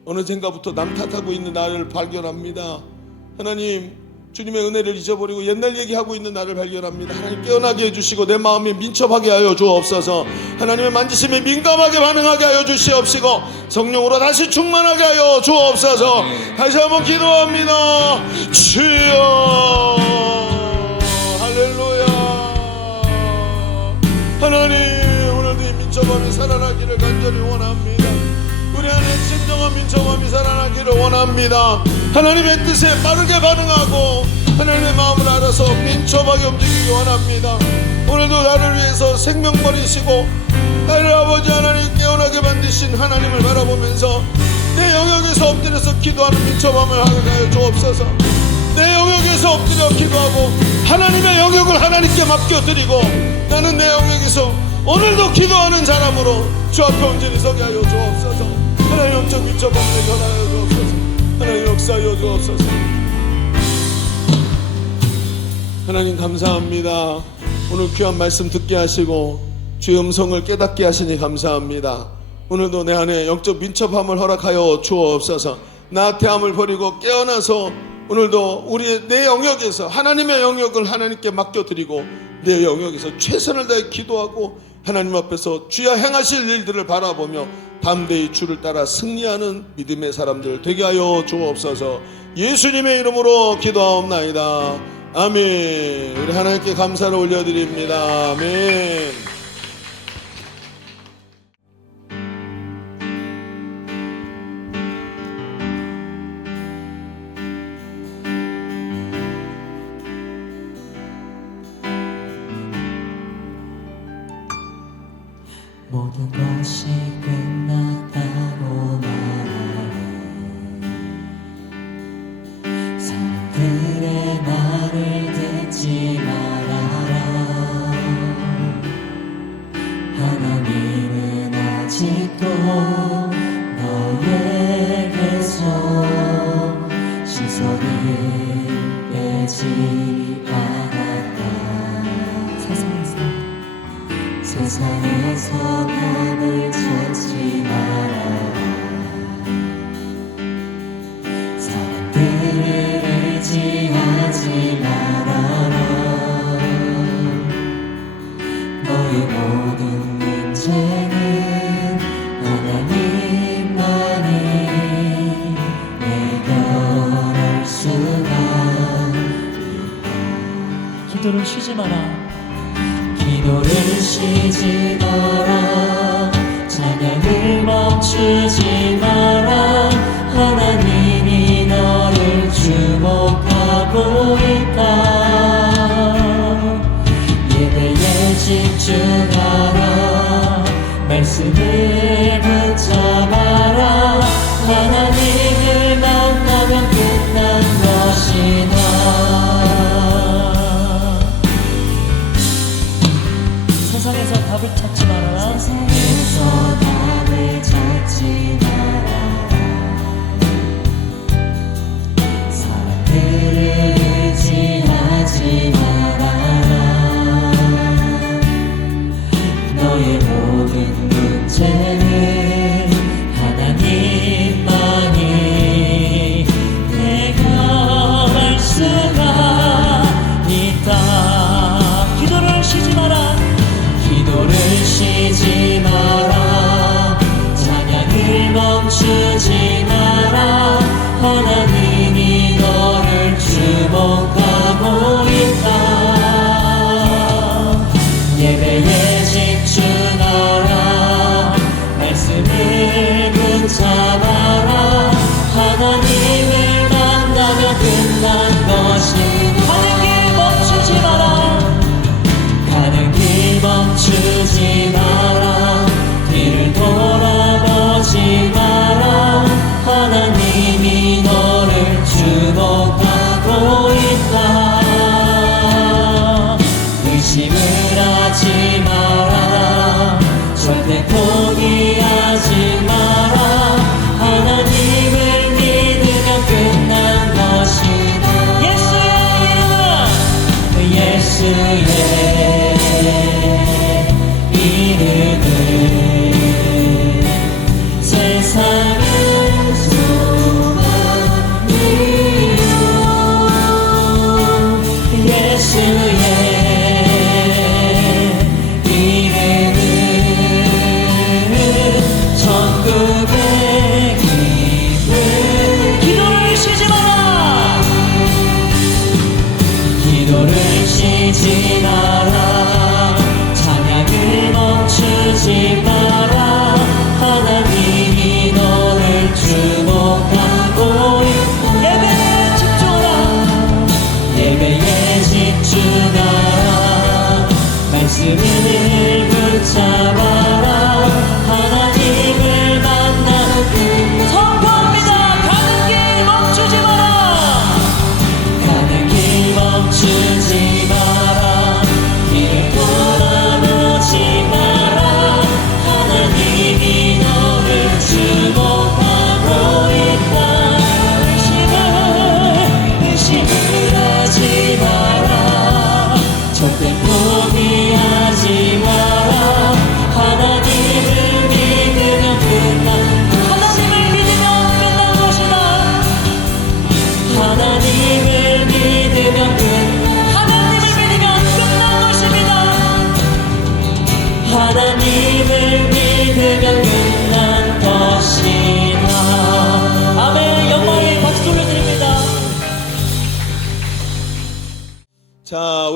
어느 젠가부터 남 탓하고 있는 나를 발견합니다. 하나님, 주님의 은혜를 잊어버리고 옛날 얘기하고 있는 나를 발견합니다. 하나님, 깨어나게 해주시고 내 마음이 민첩하게 하여 주옵소서. 하나님의 만지심에 민감하게 반응하게 하여 주시옵시고 성령으로 다시 충만하게 하여 주옵소서. 다시 한번 기도합니다. 주여, 할렐루야. 하나님, 오늘도 이 민첩함이 살아나기를 간절히 원합니다. 우리 안에 진정한 민첩함이 살아나기를 원합니다. 하나님의 뜻에 빠르게 반응하고 하나님의 마음을 알아서 민첩하게 움직이기 원합니다. 오늘도 나를 위해서 생명 버리시고 나를 아버지 하나님 깨어나게 만드신 하나님을 바라보면서 내 영역에서 엎드려서 기도하는 민첩함을 하게 하여 주옵소서. 내 영역에서 엎드려 기도하고 하나님의 영역을 하나님께 맡겨드리고 나는 내 영역에서 오늘도 기도하는 사람으로 주 앞에 온전히 서게 하여 주옵소서. 하나님, 영적 민첩함을 전하여 주옵소서. 하나님, 역사하여 주옵소서. 하나님, 감사합니다. 오늘 귀한 말씀 듣게 하시고 주의 음성을 깨닫게 하시니 감사합니다. 오늘도 내 안에 영적 민첩함을 허락하여 주옵소서. 나태함을 버리고 깨어나서 오늘도 내 영역에서 하나님의 영역을 하나님께 맡겨드리고 내 영역에서 최선을 다해 기도하고 하나님 앞에서 주여 행하실 일들을 바라보며 담대히 주를 따라 승리하는 믿음의 사람들 되게 하여 주옵소서. 예수님의 이름으로 기도하옵나이다. 아멘. 우리 하나님께 감사를 올려드립니다. 아멘. 모든 것이 끝났다고 말하네. 사람들의 말을 듣지 말아라. 하나님은 아직도 너에게서 시선을 빼지 않았다. 세상에서 답을 찾지 말아라. 사람들을 의지하지 말아라. 너의 모든 문제는 하나님만이 해결할 수가 있다. 기도를 쉬지 마라. 기도를 쉬지 마라. 찬양을 멈추지 마라. 하나님이 너를 주목하고 있다. 예배에 집중하라. 말씀을 붙잡아라. 하나님을 만나면 끝난 것이다. 세상에서 답을 찾지 말아라. 세상에서 답을 찾지 말아라. 사람들을 의지하지 말아라. 너의 모든 문제는 하나님만이 해결할 수가 있다. 기도를 쉬지 마라. 기도를 쉬지 마라. 찬양을 멈추지 마라. 하나님이 너를 주목하고 있다. 예배에 집중하라. 말씀을 붙잡아라. 하나님을 만나면 끝난 것이다. 가는 길 멈추지 마라. 가는 길 멈추지 마라. 뒤를 돌아보지 마라. 하나님이 너를 주목하고 있다. 의심을 하지 마라. 절대 포기하지 마라. 하나님을 믿으면 끝난 것이다. 예수의 이름으로, 예수의 이름은 세상의 소망이요. 예수의 이름은 천국의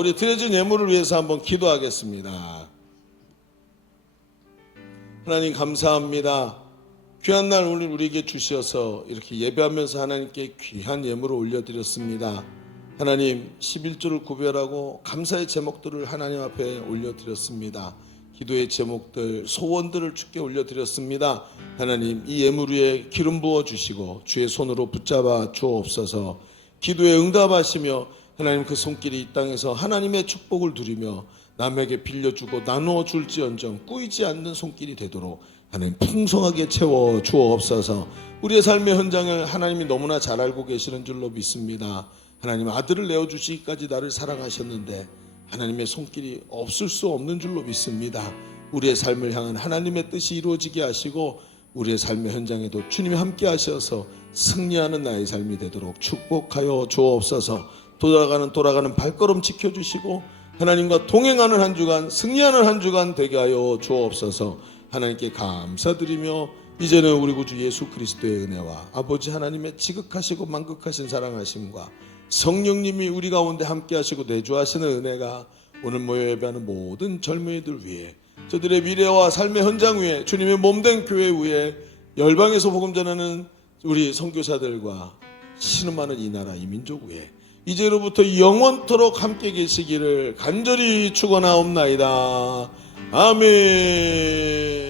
우리 드려진 예물을 위해서 한번 기도하겠습니다. 하나님 감사합니다. 귀한 날 오늘 우리에게 주셔서 이렇게 예배하면서 하나님께 귀한 예물을 올려드렸습니다. 하나님 11조를 구별하고 감사의 제목들을 하나님 앞에 올려드렸습니다. 기도의 제목들, 소원들을 주께 올려드렸습니다. 하나님 이 예물 위에 기름 부어주시고 주의 손으로 붙잡아 주옵소서. 기도에 응답하시며 하나님 그 손길이 이 땅에서 하나님의 축복을 누리며 남에게 빌려주고 나누어 줄지언정 꾸이지 않는 손길이 되도록 하나님 풍성하게 채워 주옵소서. 우리의 삶의 현장을 하나님이 너무나 잘 알고 계시는 줄로 믿습니다. 하나님 아들을 내어주시기까지 나를 사랑하셨는데 하나님의 손길이 없을 수 없는 줄로 믿습니다. 우리의 삶을 향한 하나님의 뜻이 이루어지게 하시고 우리의 삶의 현장에도 주님이 함께 하셔서 승리하는 나의 삶이 되도록 축복하여 주옵소서. 돌아가는 발걸음 지켜주시고 하나님과 동행하는 한 주간, 승리하는 한 주간 되게 하여 주옵소서. 하나님께 감사드리며 이제는 우리 구주 예수 그리스도의 은혜와 아버지 하나님의 지극하시고 만극하신 사랑하심과 성령님이 우리 가운데 함께 하시고 내주하시는 은혜가 오늘 모여 예배하는 모든 젊은이들 위해, 저들의 미래와 삶의 현장 위에, 주님의 몸된 교회 위에, 열방에서 복음 전하는 우리 선교사들과 신음하는 이 나라 이 민족 위에 이제로부터 영원토록 함께 계시기를 간절히 축원하옵나이다. 아멘.